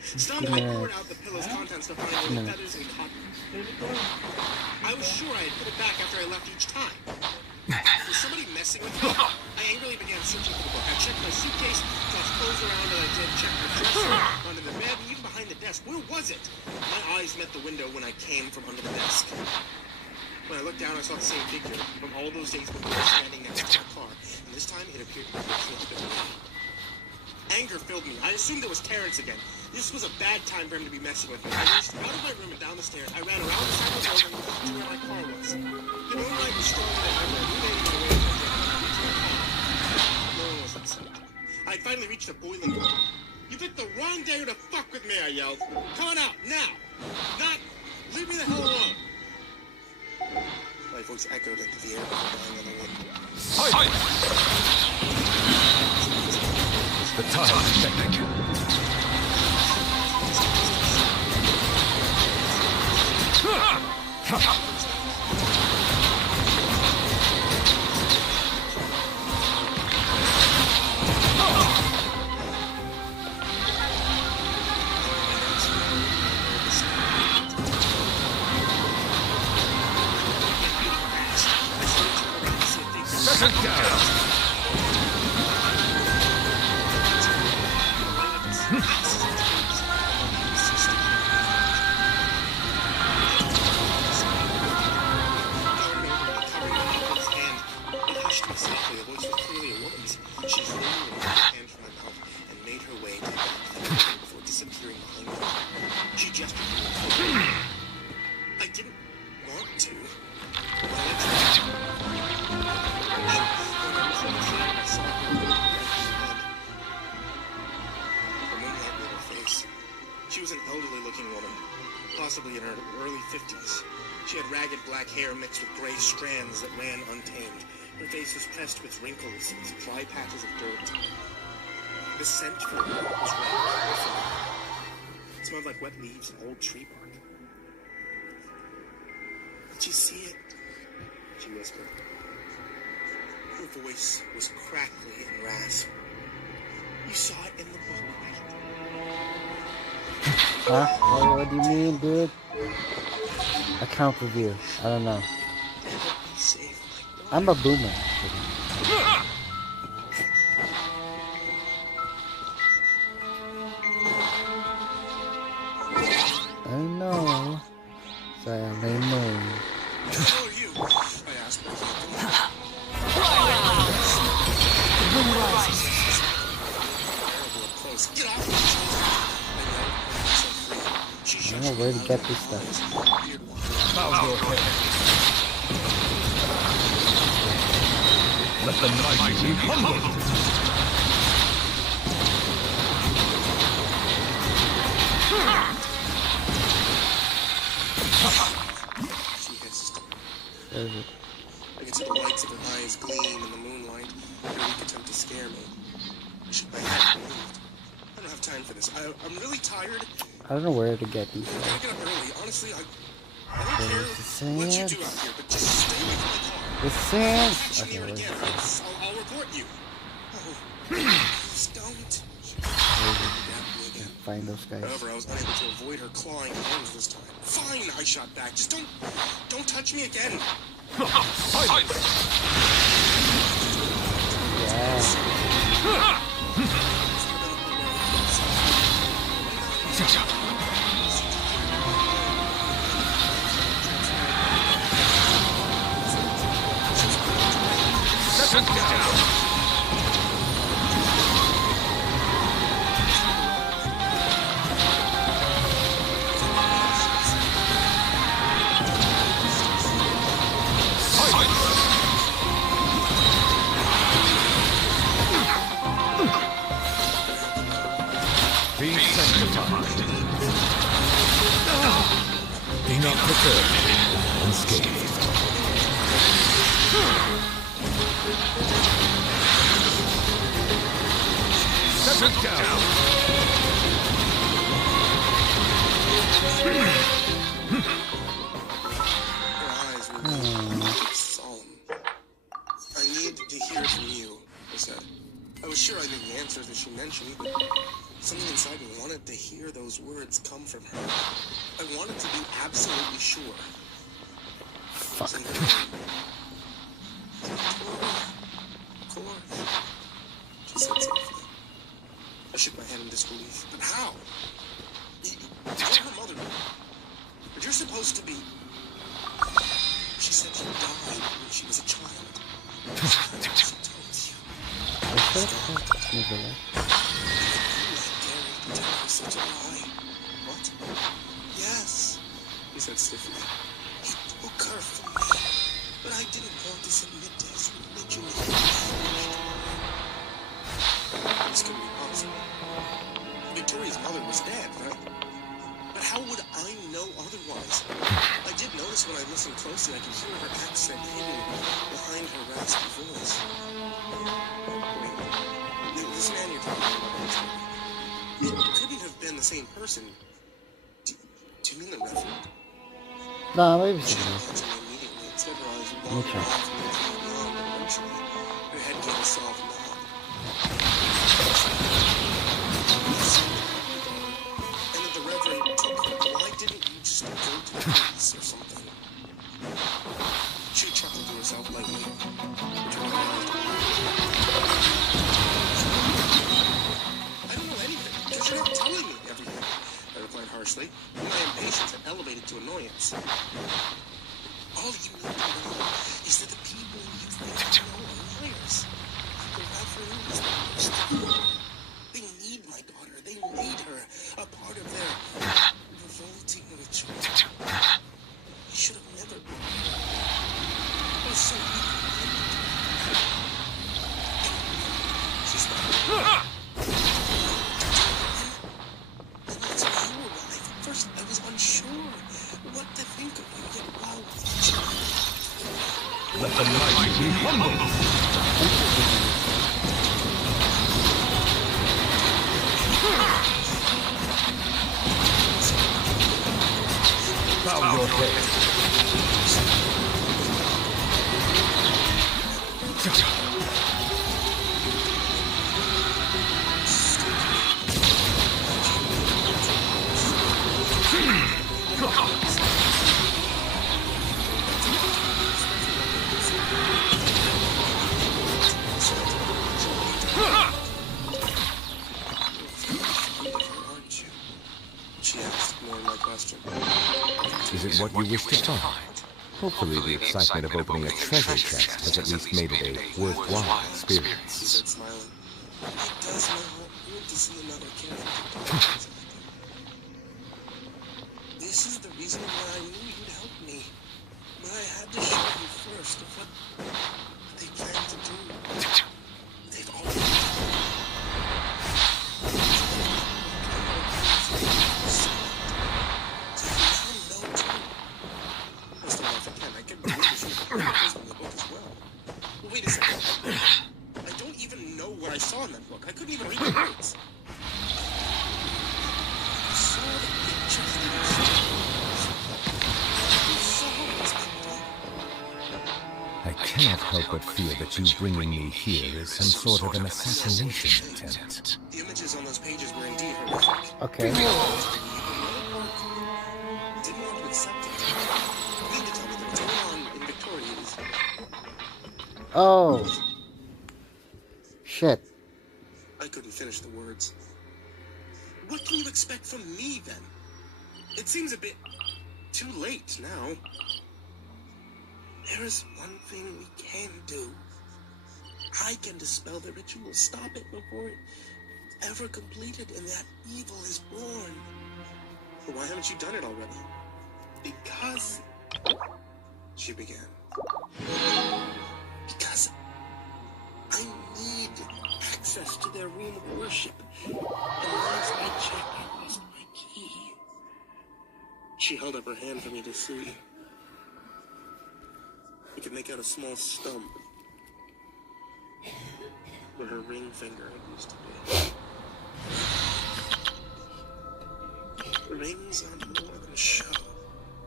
Stunned, I poured out the pillow's contents to find only feathers and cotton. I was sure I had put it back after I left each time. Was somebody messing with me? I angrily began searching for the book. I checked my suitcase, tossed clothes around, and I did check my dresser, under the bed, and even behind the desk. Where was it? My eyes met the window when I came from under the desk. When I looked down, I saw the same figure from all those days when we were standing next to my car, and this time it appeared to be me. Anger filled me. I assumed it was Terrence again. This was a bad time for him to be messing with me. I raced out of my room and down the stairs. I ran around the side of the building to where my car was. The moonlight was stronger than ever, illuminating the way from there. No one was inside. I finally reached a boiling point. You picked the wrong day to fuck with me, I yelled. Come on out, now! Not, leave me the hell alone! My voice echoed into the air like dying on the wind. The time is ticking. Sit down. Possibly in her early 50s. She had ragged black hair mixed with gray strands that ran untamed. Her face was pressed with wrinkles and dry patches of dirt. The scent from her was red. It smelled like wet leaves and old tree bark. Did you see it? She whispered. Her voice was crackly and raspy. You saw it in the book, right? Huh? What do you mean, dude? Account review. I don't know. I'm a boomer. I know. Sorry, I'm lame. Who are you? I asked. Get off me! I don't know where to get this stuff. Bow your head. Let the mighty be humbled. She hissed. Where is it? I could see the whites of her eyes gleam in the moonlight. Her weak attempt to scare me. I shook my head and moved. I don't have time for this. I'm really tired. I don't know where to get these I stuff. gotta get up early. Honestly, I don't care There's the what you sand. do out here, but just stay away from my car. The sand! Catch me Okay, near it where's again. it? I'll report you. Oh, please don't. Find those guys. However, I was unable to avoid her clawing hands this time. Fine, I shot back. Just don't touch me again. Yeah. Be sanctified. Be not prepared. Unscathed. Sit down. Her eyes were solemn. I need to hear from you, I said. I was sure I knew the answers that she mentioned, but something inside me wanted to hear those words come from her. I wanted to be absolutely sure. Fuck. Of course, she said softly. I shook my head in disbelief. But how? You're her mother. But you're supposed to be... She said you died when she was a child. She told you. Such a lie. What? Yes, he said stiffly. You took her from me, but I didn't want to submit to his religion. This couldn't be possible. Victoria's mother was dead, right? But how would I know otherwise? I did notice when I listened closely, I could hear her accent hidden behind her raspy voice. Wait, this man you're talking about, it couldn't have been the same person. Do you mean the Reverend? Nah, maybe She so. didn't answer me immediately. Instead, her eyes Let me wandered check. off me and beyond, and eventually, her head gave a soft nod. And that the Reverend took her. Why didn't you just go to the police or something? She chuckled to herself lightly. Turned her eyes to me. I don't know anything, because you're not telling me everything, I replied harshly, and my impatience had elevated to annoyance. All you need to know is that the people you think you know are liars. The Reverend is the worst of them. They need my daughter. They need her. A part of their revolting ritual. I should have never been here. I was so weak. She smiled. First, I was unsure what to think of you, yet wow. Let the mighty be humble. Bow your head. Aren't you? She asked, ignoring my question. Is it what you wish to find? Hopefully the excitement of opening a treasure chest has at least made it a worthwhile experience. She said, smiling. It does my heart good to see another character. This is the reason why I knew you'd help me. But I had to show you first of what they plan to do. They've already Wait a second. I don't even know what I saw in that book. I couldn't even read the words. I saw the pictures that I saw. I cannot help but feel that you bringing me here is some sort of an assassination attempt. The images on those pages were indeed horrific. Okay. Didn't want to accept it. You need to tell me that what's going on in Victoria's. Oh. Shit. I couldn't finish the words. What can you expect from me, then? It seems a bit too late now. There is one thing we can do. I can dispel the ritual, stop it before it's ever completed, and that evil is born. But why haven't you done it already? Because... She began. Because I need access to their room of worship. And last I checked, I lost my key. She held up her hand for me to see. I could make out a small stump where her ring finger had used to be. Rings are more than show.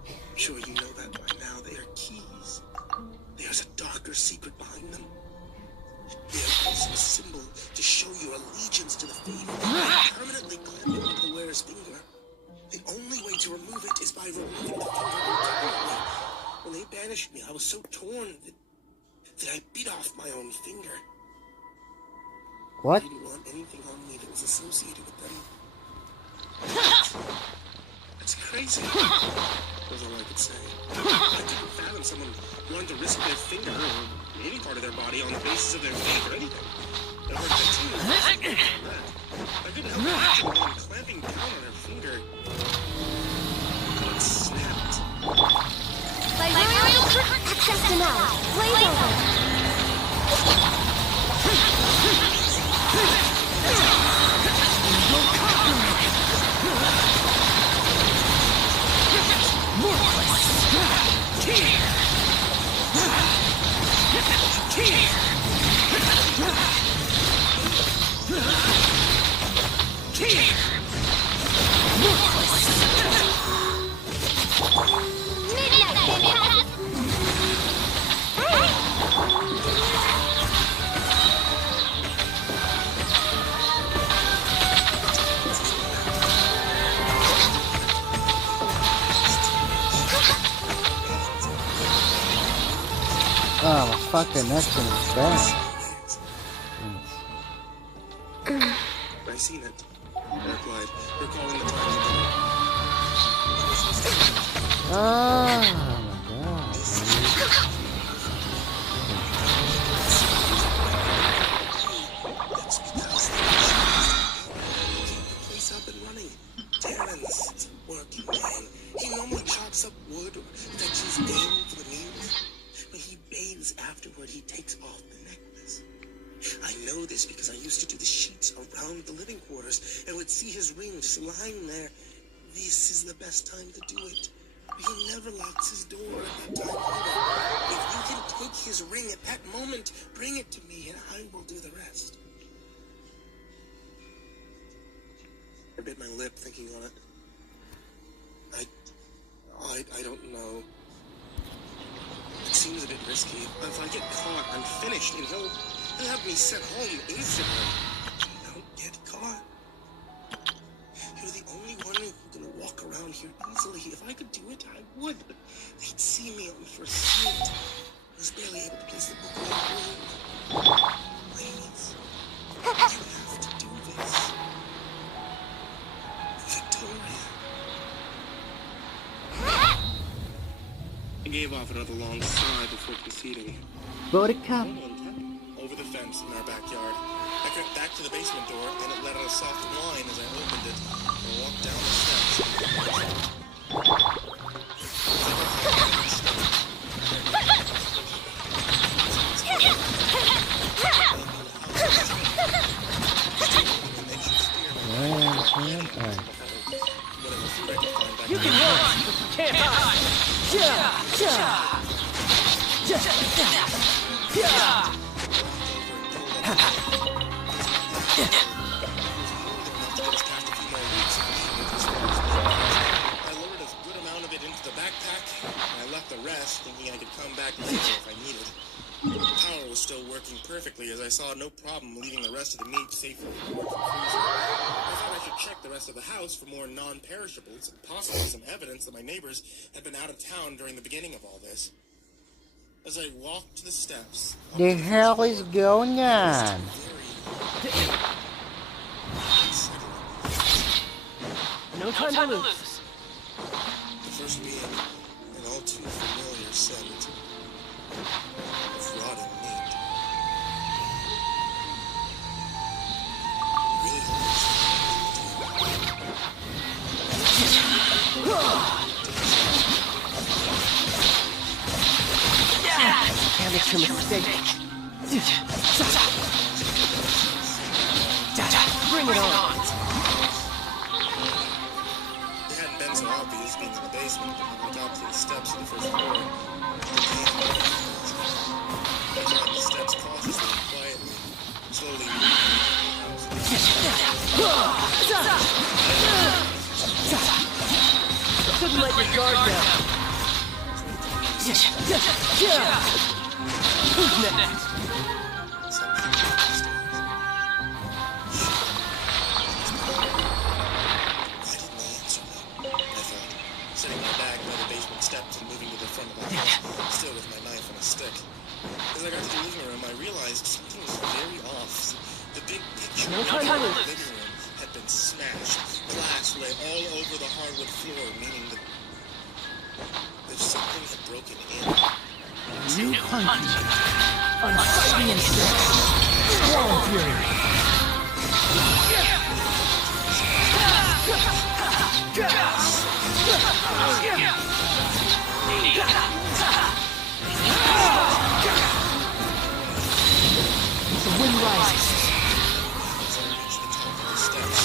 I'm sure you know that by now. They are keys. There's a darker secret behind them. They are also a symbol to show your allegiance to the faith. Permanently clamp it onto the wearer's finger. The only way to remove it is by removing the finger entirely. When they banished me, I was so torn that I bit off my own finger. What? I didn't want anything on me that was associated with them. That's crazy. Was all I could say. I couldn't fathom someone wanting to risk their finger or any part of their body on the basis of their faith or anything. It hurt my team. I couldn't help but imagine one clamping down on her finger. It snapped. Access denied. Blaze over. Oh, my fucking connection is bad. I seen it. I replied, recalling the time. Oh my god. That's because keep the place up and running. Terrence, working man. He normally chops up wood or fetches game for the meals. When he bathes afterward, he takes off the necklace. I know this because I used to do the sheets around the living quarters and would see his ring just lying there. This is the best time to do it. He never locks his door at that time either. If you can take his ring at that moment, bring it to me and I will do the rest. I bit my lip thinking on it. I don't know. It seems a bit risky. If I get caught, I'm finished, and he'll have me sent home instantly. I don't get caught. You're the only one who can walk around here easily. If I could do it, I would. But they'd see me on first sight. I was barely able to place the book in the room. Please. You have to do this. Victoria. I gave off another long sigh before conceding. Buttercup. Over the fence in our backyard. I crept back to the basement door, and it let out a soft whine as I opened it and walked down the steps. You can run, but you can't hide. I lowered a good amount of it into the backpack, and I left the rest, thinking I could come back later if I needed. The power was still working perfectly, as I saw no problem leaving the rest of the meat safely in the working freezer. I thought I should check the rest of the house for more non-perishables and possibly some evidence that my neighbors had been out of town during the beginning of all this. As I walked to the steps... The hell is going on? No time to lose. The first being an all too familiar scent of rotting meat. I really Amateur mistake. Bring it on. It hadn't been so obvious being in the basement, but when I got to the steps of the first floor, I climbed the steps cautiously and quietly, slowly Couldn't let your guard down. Who's next? setting my bag by the basement steps and moving to the front of the house, still with my knife and a stick. As I got to the living room, I realized something was very off. The big picture of the living room had been smashed. Glass lay all over the hardwood floor, meaning that something had broken in. New punch. Unsightly insect. Strong fury. The wind rises. As I reached the top of the steps,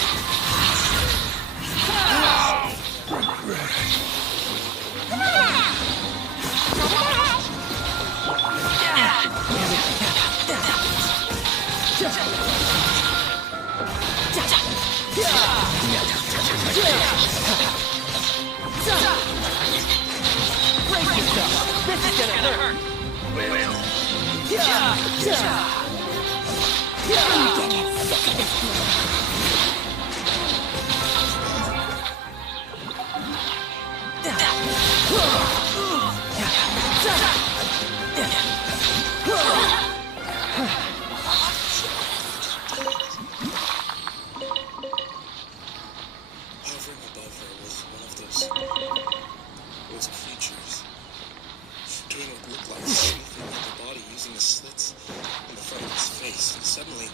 Brace yourself. This is gonna hurt. hovering above her was one of those creatures, doing what looked like sniffing at the body using the slits in the front of his face. And suddenly,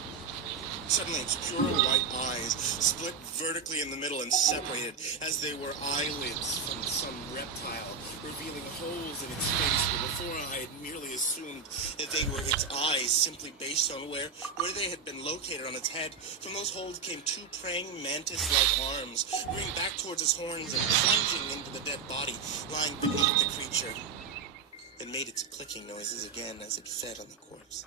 Suddenly, its pure white eyes split vertically in the middle and separated as they were eyelids from some reptile, revealing holes in its face where before I had merely assumed that they were its eyes simply based on where they had been located on its head. From those holes came two praying mantis-like arms, rearing back towards its horns and plunging into the dead body lying beneath the creature. It made its clicking noises again as it fed on the corpse.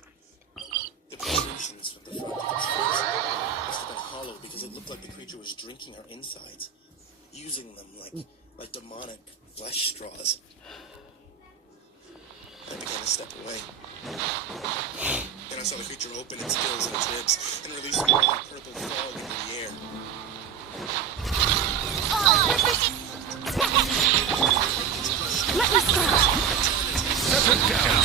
The protrusions from the front of its face must have been hollow because it looked like the creature was drinking our insides, using them like demonic flesh straws. I began to step away. Then I saw the creature open its gills and its ribs and release more of that purple fog into the air. Let me start. Set it down.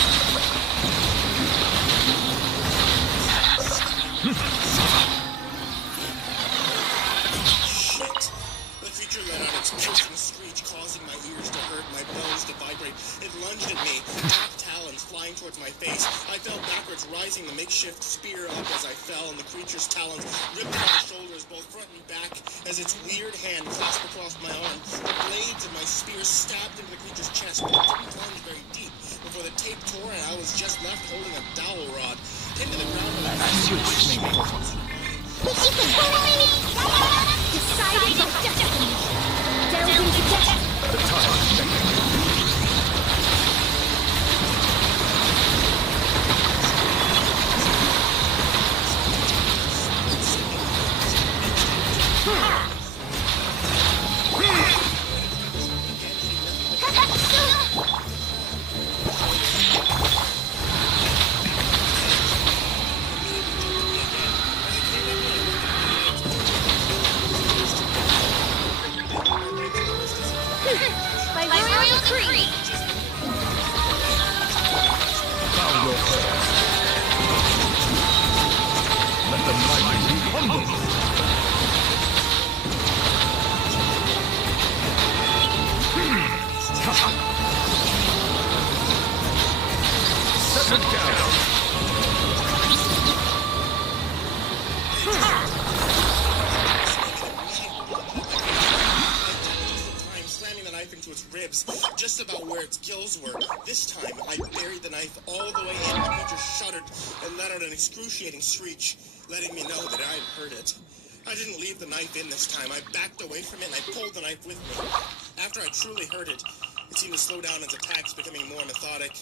Shit. The creature let out its piercing screech, causing my ears to hurt, my bones to vibrate. It lunged at me, black talons flying towards my face. I fell backwards, rising the makeshift spear up as I fell, and the creature's talons ripped my shoulders, both front and back, as its weird hand clasped across my arm. The blades of my spear stabbed into the creature's chest, but it didn't plunge very deep. Before the tape tore and I was just left holding a dowel rod, pinned to the ground with a Decided by destiny. Delve into death. The time is ticking. By royal decree. Bow your head. Let the mighty be humble. Set it down. Slamming the knife into its ribs, just about where its gills were. This time, I buried the knife all the way in. The creature shuddered and let out an excruciating screech, letting me know that I had heard it. I didn't leave the knife in this time. I backed away from it and I pulled the knife with me. After I truly heard it, it seemed to slow down its attacks, becoming more methodic.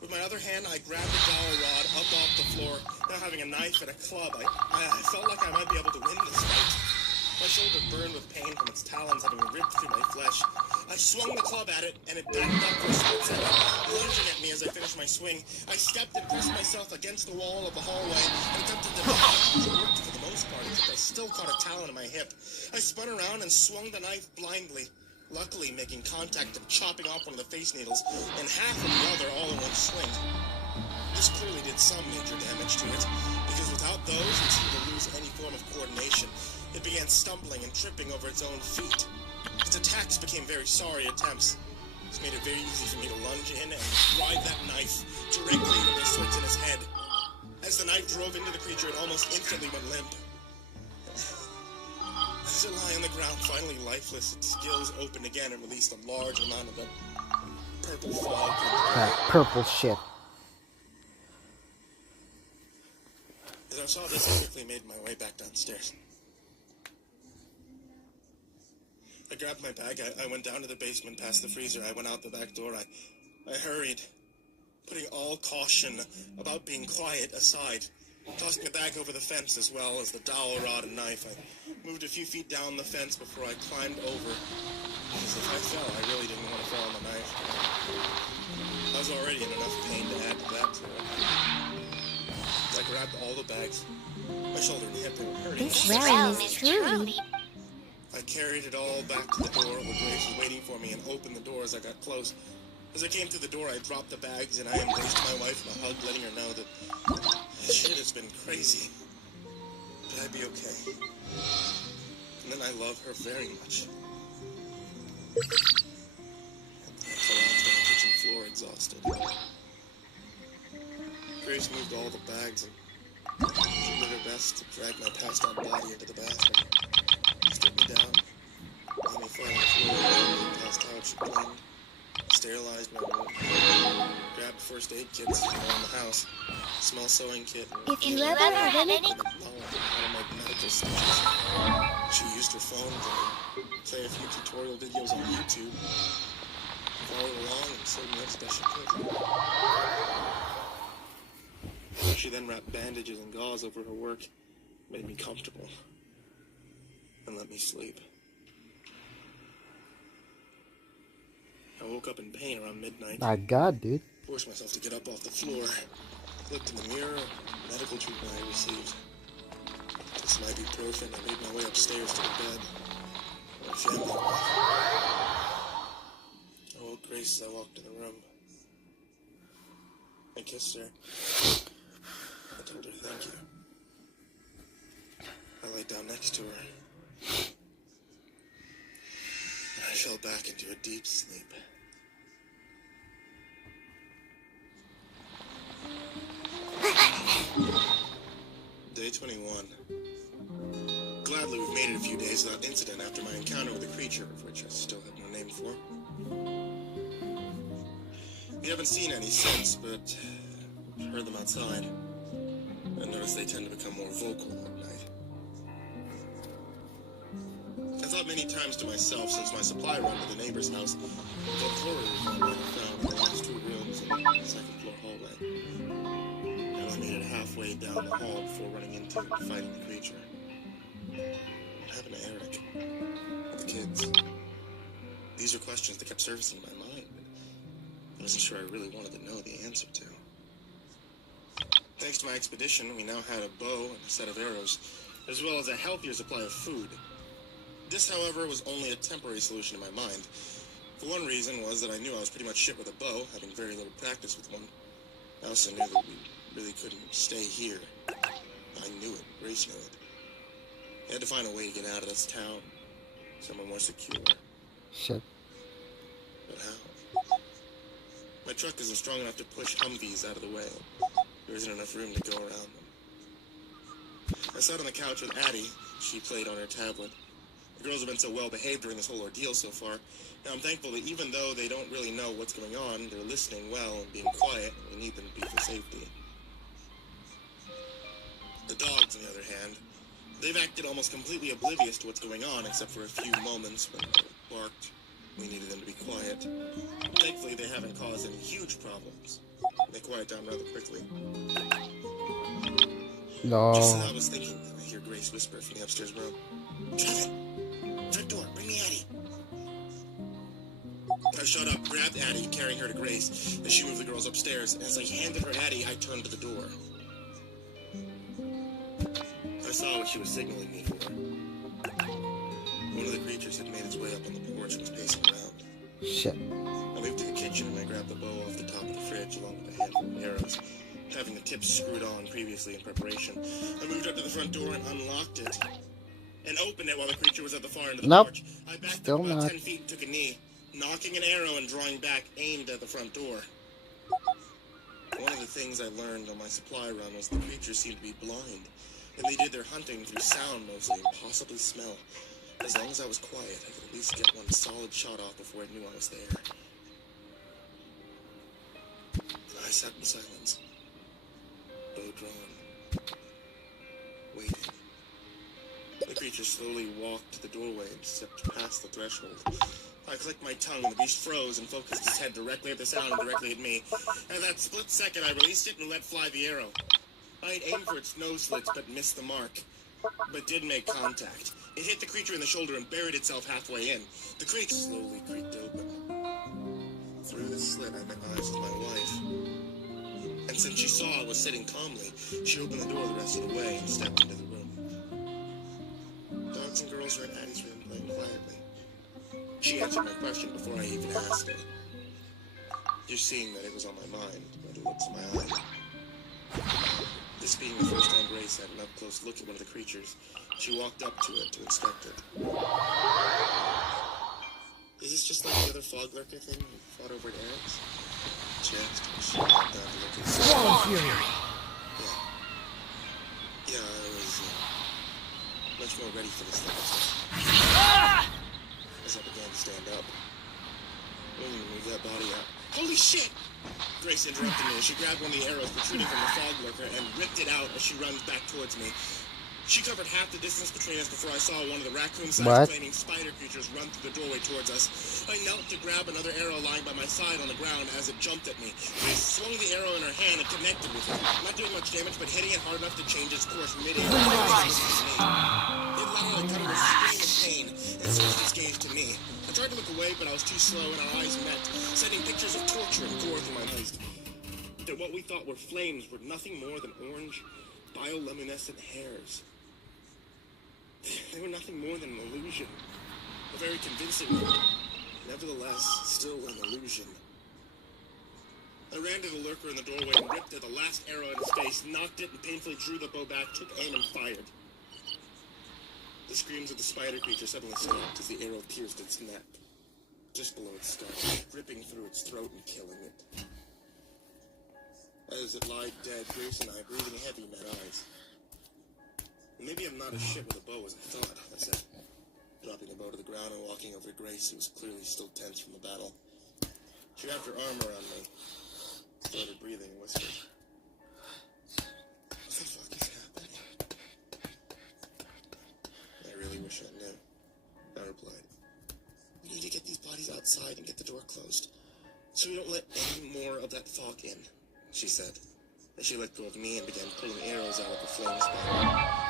With my other hand, I grabbed the dowel rod up off the floor. Now having a knife and a club, I felt like I might be able to win this fight. My shoulder burned with pain from its talons having ripped through my flesh. I swung the club at it, and it backed up for a split second, lunging at me as I finished my swing. I stepped and pressed myself against the wall of the hallway and attempted to dodge. It worked for the most part, except I still caught a talon in my hip. I spun around and swung the knife blindly, luckily making contact and chopping off one of the face needles and half of the other all in one swing. This clearly did some major damage to it, because without those, it seemed to lose any form of coordination. It began stumbling and tripping over its own feet. Its attacks became very sorry attempts. This made it very easy for me to lunge in and ride that knife directly into the slits in his head. As the knife drove into the creature, it almost instantly went limp. As it lay on the ground, finally lifeless, its gills opened again and released a large amount of the purple fog. That purple shit. As I saw this, I quickly made my way back downstairs. I grabbed my bag, I went down to the basement past the freezer, I went out the back door, I hurried, putting all caution about being quiet aside, tossing the bag over the fence as well as the dowel rod and knife. I moved a few feet down the fence before I climbed over, because if I fell, I really didn't want to fall on the knife. I was already in enough pain to add to that, so I grabbed all the bags, my shoulder and hip were hurting. This realm is truly. I carried it all back to the door where Grace was waiting for me and opened the door as I got close. As I came through the door, I dropped the bags and I embraced my wife in a hug, letting her know that shit has been crazy, but I'd be okay. And then I love her very much. And I collapsed on the kitchen floor, exhausted. Grace moved all the bags and she lit her best to drag my passed out body into the bathroom. She took me down, let me flat on the floor, passed out, she cleaned, sterilized my room, grabbed first aid kits from around the house, small sewing kit, If you ever have any... and how to make medical stitches. She used her phone to play a few tutorial videos on YouTube, followed along and sewed me as best she could. She then wrapped bandages and gauze over her work, made me comfortable, and let me sleep. I woke up in pain around midnight. My God, dude. Forced myself to get up off the floor, looked in the mirror, medical treatment I received. Took some ibuprofen, I made my way upstairs to the bed. My family was. I woke Grace as I walked in the room. I kissed her. I told her thank you. I laid down next to her. And I fell back into a deep sleep. Day 21. Gladly we've made it a few days without incident after my encounter with a creature, of which I still have no name for. We haven't seen any since, but I've heard them outside. I noticed they tend to become more vocal at night. I thought many times to myself since my supply run to the neighbor's house, what horrors I might have found in the last 2 rooms in the second floor hallway. I only made it halfway down the hall before running into and fighting the creature. What happened to Eric? The kids? These are questions that kept surfacing in my mind, but I wasn't sure I really wanted to know the answer to. Thanks to my expedition, we now had a bow and a set of arrows, as well as a healthier supply of food. This, however, was only a temporary solution in my mind. For one reason was that I knew I was pretty much shit with a bow, having very little practice with one. I also knew that we really couldn't stay here. I knew it. Grace knew it. I had to find a way to get out of this town, somewhere more secure. Shit. But how? My truck isn't strong enough to push Humvees out of the way. There isn't enough room to go around them. I sat on the couch with Addie. She played on her tablet. The girls have been so well behaved during this whole ordeal so far. Now I'm thankful that even though they don't really know what's going on, they're listening well and being quiet. We need them to be for safety. The dogs, on the other hand, they've acted almost completely oblivious to what's going on, except for a few moments when they barked. We needed them to be quiet. Thankfully, they haven't caused any huge problems. They quiet down rather quickly. No. Just as I was thinking, I hear Grace whisper from the upstairs room. Trevin! Front door, bring me Addie! I shut up, grabbed Addie, carrying her to Grace as she moved the girls upstairs. As I handed her Addie, I turned to the door. I saw what she was signaling me for. One of the creatures had made its way up on the porch and was pacing around. Shit. I moved to the kitchen and I grabbed the bow off the top of the fridge along with a handful of arrows, having the tips screwed on previously in preparation. I moved up to the front door and unlocked it, and opened it while the creature was at the far end of the porch. I backed Still up about not. 10 feet and took a knee, knocking an arrow and drawing back, aimed at the front door. One of the things I learned on my supply run was the creatures seemed to be blind, and they did their hunting through sound mostly and possibly smell. As long as I was quiet, I could at least get one solid shot off before it knew I was there. I sat in silence, bow drawn, waiting. The creature slowly walked to the doorway and stepped past the threshold. I clicked my tongue and the beast froze and focused his head directly at the sound and directly at me. At that split second, I released it and let fly the arrow. I aimed for its nose slits but missed the mark, but did make contact. It hit the creature in the shoulder and buried itself halfway in. The creature slowly creaked open. Through the slit, I met eyes with my wife. And since she saw I was sitting calmly, she opened the door the rest of the way and stepped into the room. Dogs and girls were in Addie's room playing quietly. She answered my question before I even asked it. Just seeing that it was on my mind, by the looks of my eye. This being the first time Grace had an up-close look at one of the creatures, she walked up to it to inspect it. Is this just like the other fog lurker thing we fought over at Eric's? She asked, and she walked down to look at it. Swallow Fury! Yeah, I was much more ready for this thing. As I began to stand up. Move that body out. Holy shit! Grace interrupted me as she grabbed one of the arrows protruding from the fog lurker and ripped it out as she runs back towards me. She covered half the distance between us before I saw one of the raccoon-sized flaming spider creatures run through the doorway towards us. I knelt to grab another arrow lying by my side on the ground as it jumped at me. Grace swung the arrow in her hand and connected with it, not doing much damage, but hitting it hard enough to change its course mid-air. It let out a guttural scream of pain and switched its gaze to me. I tried to look away, but I was too slow, and our eyes met, sending pictures of torture and gore through my eyes. That what we thought were flames were nothing more than orange, bioluminescent hairs. They were nothing more than an illusion. A very convincing one. Nevertheless, still an illusion. I ran to the lurker in the doorway and ripped at the last arrow in his face, knocked it, and painfully drew the bow back, took aim, and fired. The screams of the spider creature suddenly stopped as the arrow pierced its neck, just below its skull, ripping through its throat and killing it. As it lied dead, Grace and I, breathing heavy, met eyes. Maybe I'm not as shit with a bow as I thought, I said, dropping the bow to the ground and walking over to Grace, who was clearly still tense from the battle. She wrapped her arm around me, started breathing, and whispered, "What the fuck is happening?" I really wish I knew, I replied. "We need to get these bodies outside and get the door closed, so we don't let any more of that fog in," she said, as she let go of me and began pulling arrows out of the flame spider.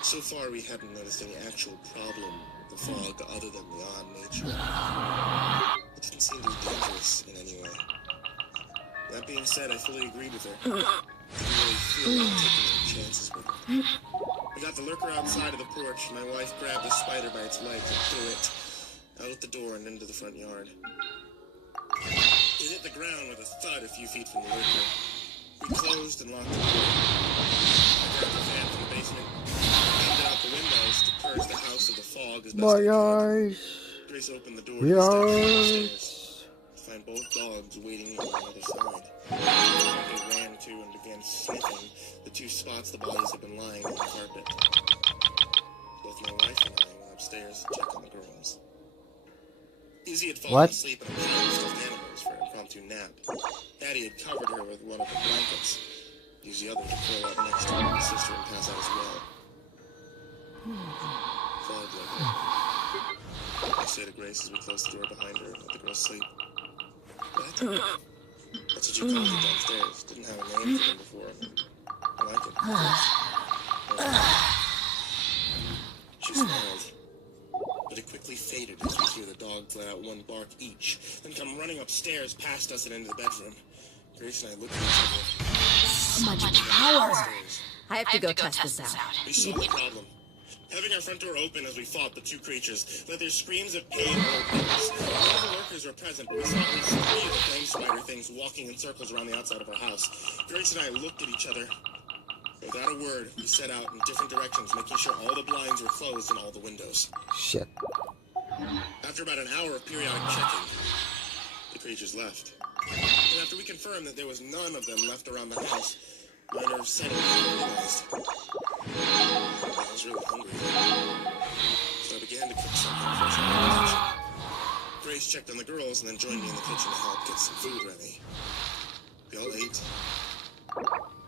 So far, we hadn't noticed any actual problem with the fog other than the odd nature. It didn't seem to be dangerous in any way. That being said, I fully agreed with her. Didn't really feel like taking any chances with her. We got the lurker outside of the porch, and my wife grabbed the spider by its legs and threw it out the door and into the front yard. It hit the ground with a thud a few feet from the lurker. We closed and locked the door. I grabbed the fan from the basement, aimed it out the windows to purge the house of the fog as best I could. Grace opened the door and stepped downstairs to find both dogs waiting on the other side. They ran to and began sniffing the two spots the bodies had been lying on the carpet. Both my wife and I went upstairs to check on the girls. Izzy had fallen asleep in a pile of stuffed animals for an impromptu nap. Daddy had covered her with one of the blankets, used the other to curl up next to her sister and pass out as well. Fog lurker. I say to Grace as we closed the door behind her and let the girls sleep. "What? That's what you called it downstairs. Didn't have a name for them before. I like it. She smiled. But it quickly faded as we hear the dogs let out one bark each, then come running upstairs past us and into the bedroom. Grace and I looked at each other. So much power! I have to go test this out. We saw the problem. Having our front door open as we fought the two creatures, let their screams of pain overwhelm us. None of the workers were present, but we saw at least 3 of the flame spider things walking in circles around the outside of our house. Grace and I looked at each other. Without a word, we set out in different directions, making sure all the blinds were closed and all the windows. Shit. After about an hour of periodic checking, the creatures left. And after we confirmed that there was none of them left around the house, my nerves settled and I realized I was really hungry. So I began to cook something fresh out of the kitchen. Grace checked on the girls and then joined me in the kitchen to help get some food ready. We all ate.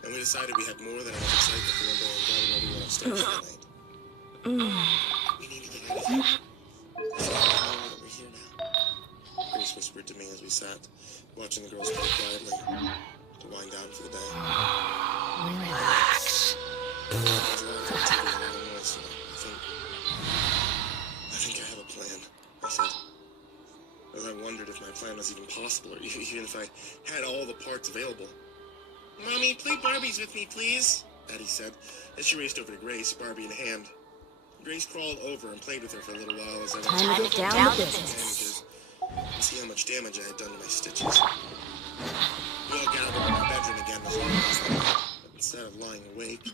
And we decided we had more than enough excitement for one day and got another one upstairs for the night. We need to get out of here. I feel like I know that we're here now. Grace whispered to me as we sat, watching the girls play quietly to wind down for the day. Relax. There's a lot of activity and a lot of noise tonight. I think I have a plan, I said. As I wondered if my plan was even possible, or even if I had all the parts available. "Mommy, play Barbies with me, please," Addie said, as she raced over to Grace, Barbie in hand. Grace crawled over and played with her for a little while as I Time to get down to business. And see how much damage I had done to my stitches. We all gathered in my bedroom again as long as night, but instead of lying awake,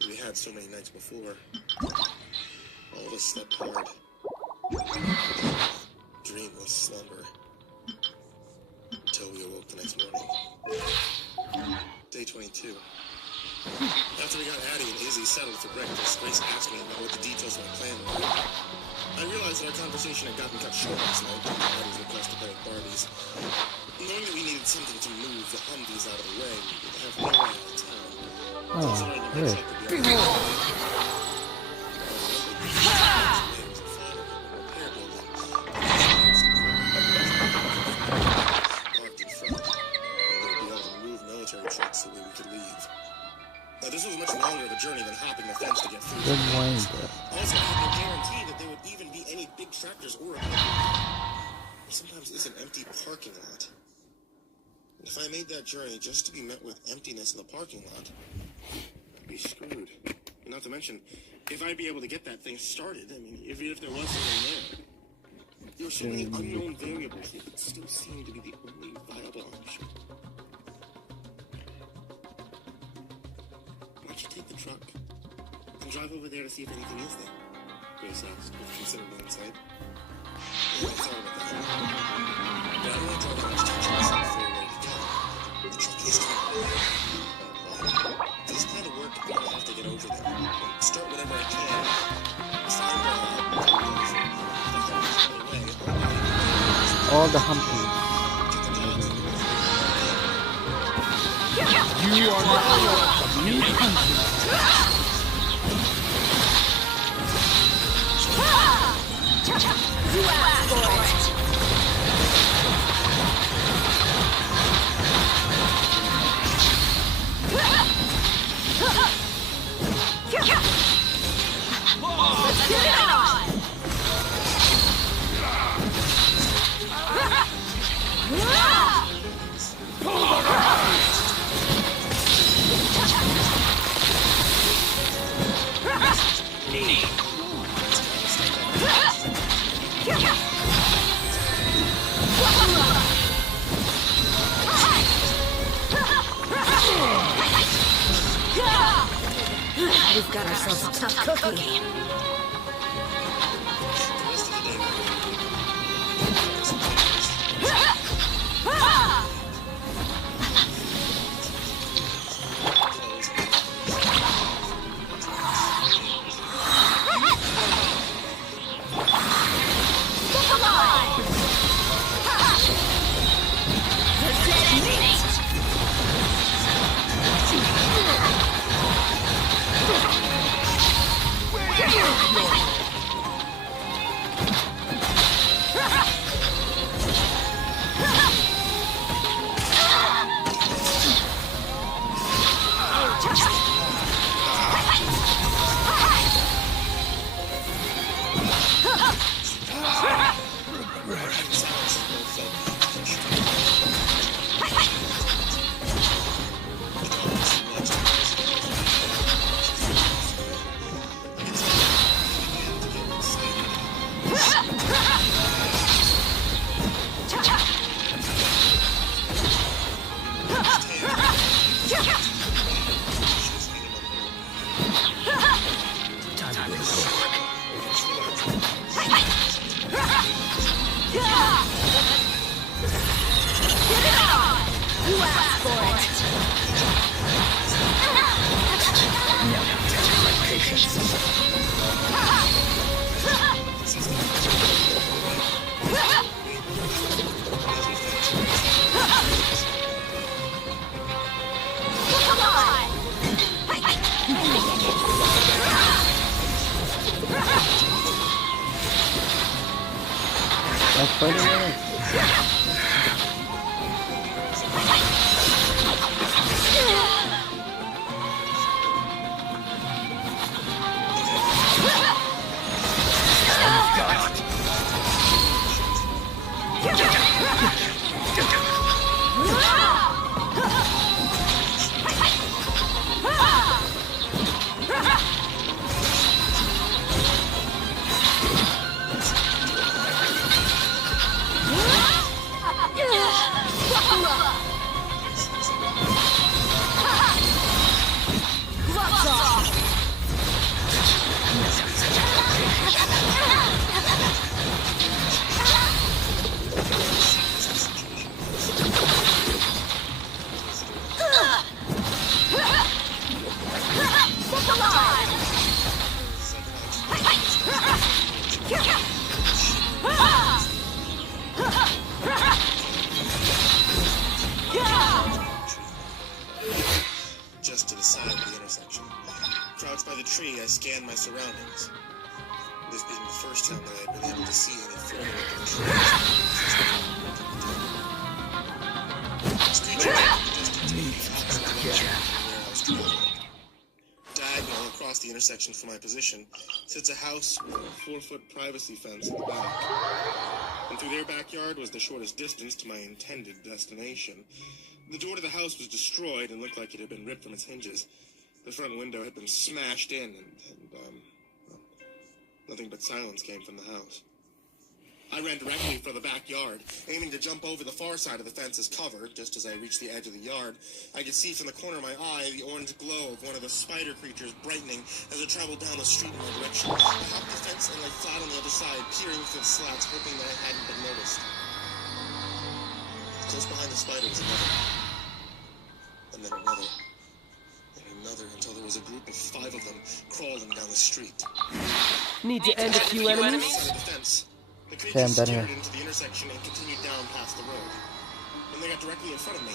as we had so many nights before, all of us slept hard. Dreamless slumber. Until we awoke the next morning. Day 22. After we got Addie and Izzy settled for breakfast, Grace asked me about what the details of my plan were. I realized that our conversation had gotten cut short last night due to Addie's request to play with Barbies. Knowing that we needed something to move the Humvees out of the way, we would have no way out of town. Considering the good. mix-up could be trucks so we could leave. Now, this was much longer of a journey than hopping the fence to get through. Good morning, Also, I had no guarantee that there would even be any big tractors or sometimes it's an empty parking lot. And if I made that journey just to be met with emptiness in the parking lot, I'd be screwed. And not to mention, if I'd be able to get that thing started, I mean, even if there was something there were so many unknown variables that it still seemed to be the only viable option. Why don't you take the truck and drive over there to see if anything is there? Grace asked with considerable insight. Yeah, I thought about that. But I don't want to draw that much attention myself for where to go. The truck is coming. For this kind of work, I'm going to have to get over there. Start whatever I can. all the Humvees. You are now a new country. You asked for it. Let's get it on! We've got ourselves a tough cookie. That's funny. scan my surroundings. This being the first time that I had been able to see any further into the trees. Screeching diagonal across the intersection from my position sits a house with a 4-foot privacy fence in the back. And through their backyard was the shortest distance to my intended destination. The door to the house was destroyed and looked like it had been ripped from its hinges. The front window had been smashed in, and nothing but silence came from the house. I ran directly for the backyard, aiming to jump over the far side of the fence's cover. Just as I reached the edge of the yard, I could see from the corner of my eye the orange glow of one of the spider creatures brightening as it traveled down the street in my direction. I hopped the fence and lay flat on the other side, peering through the slats, hoping that I hadn't been noticed. Close behind the spider was another, and then another, and another, until there was a group of 5 of them crawling down the street. Need to end a few enemies? Outside of the fence, the Okay, I'm creatures done teared here. into the intersection and continued down past the road. When they got directly in front of me,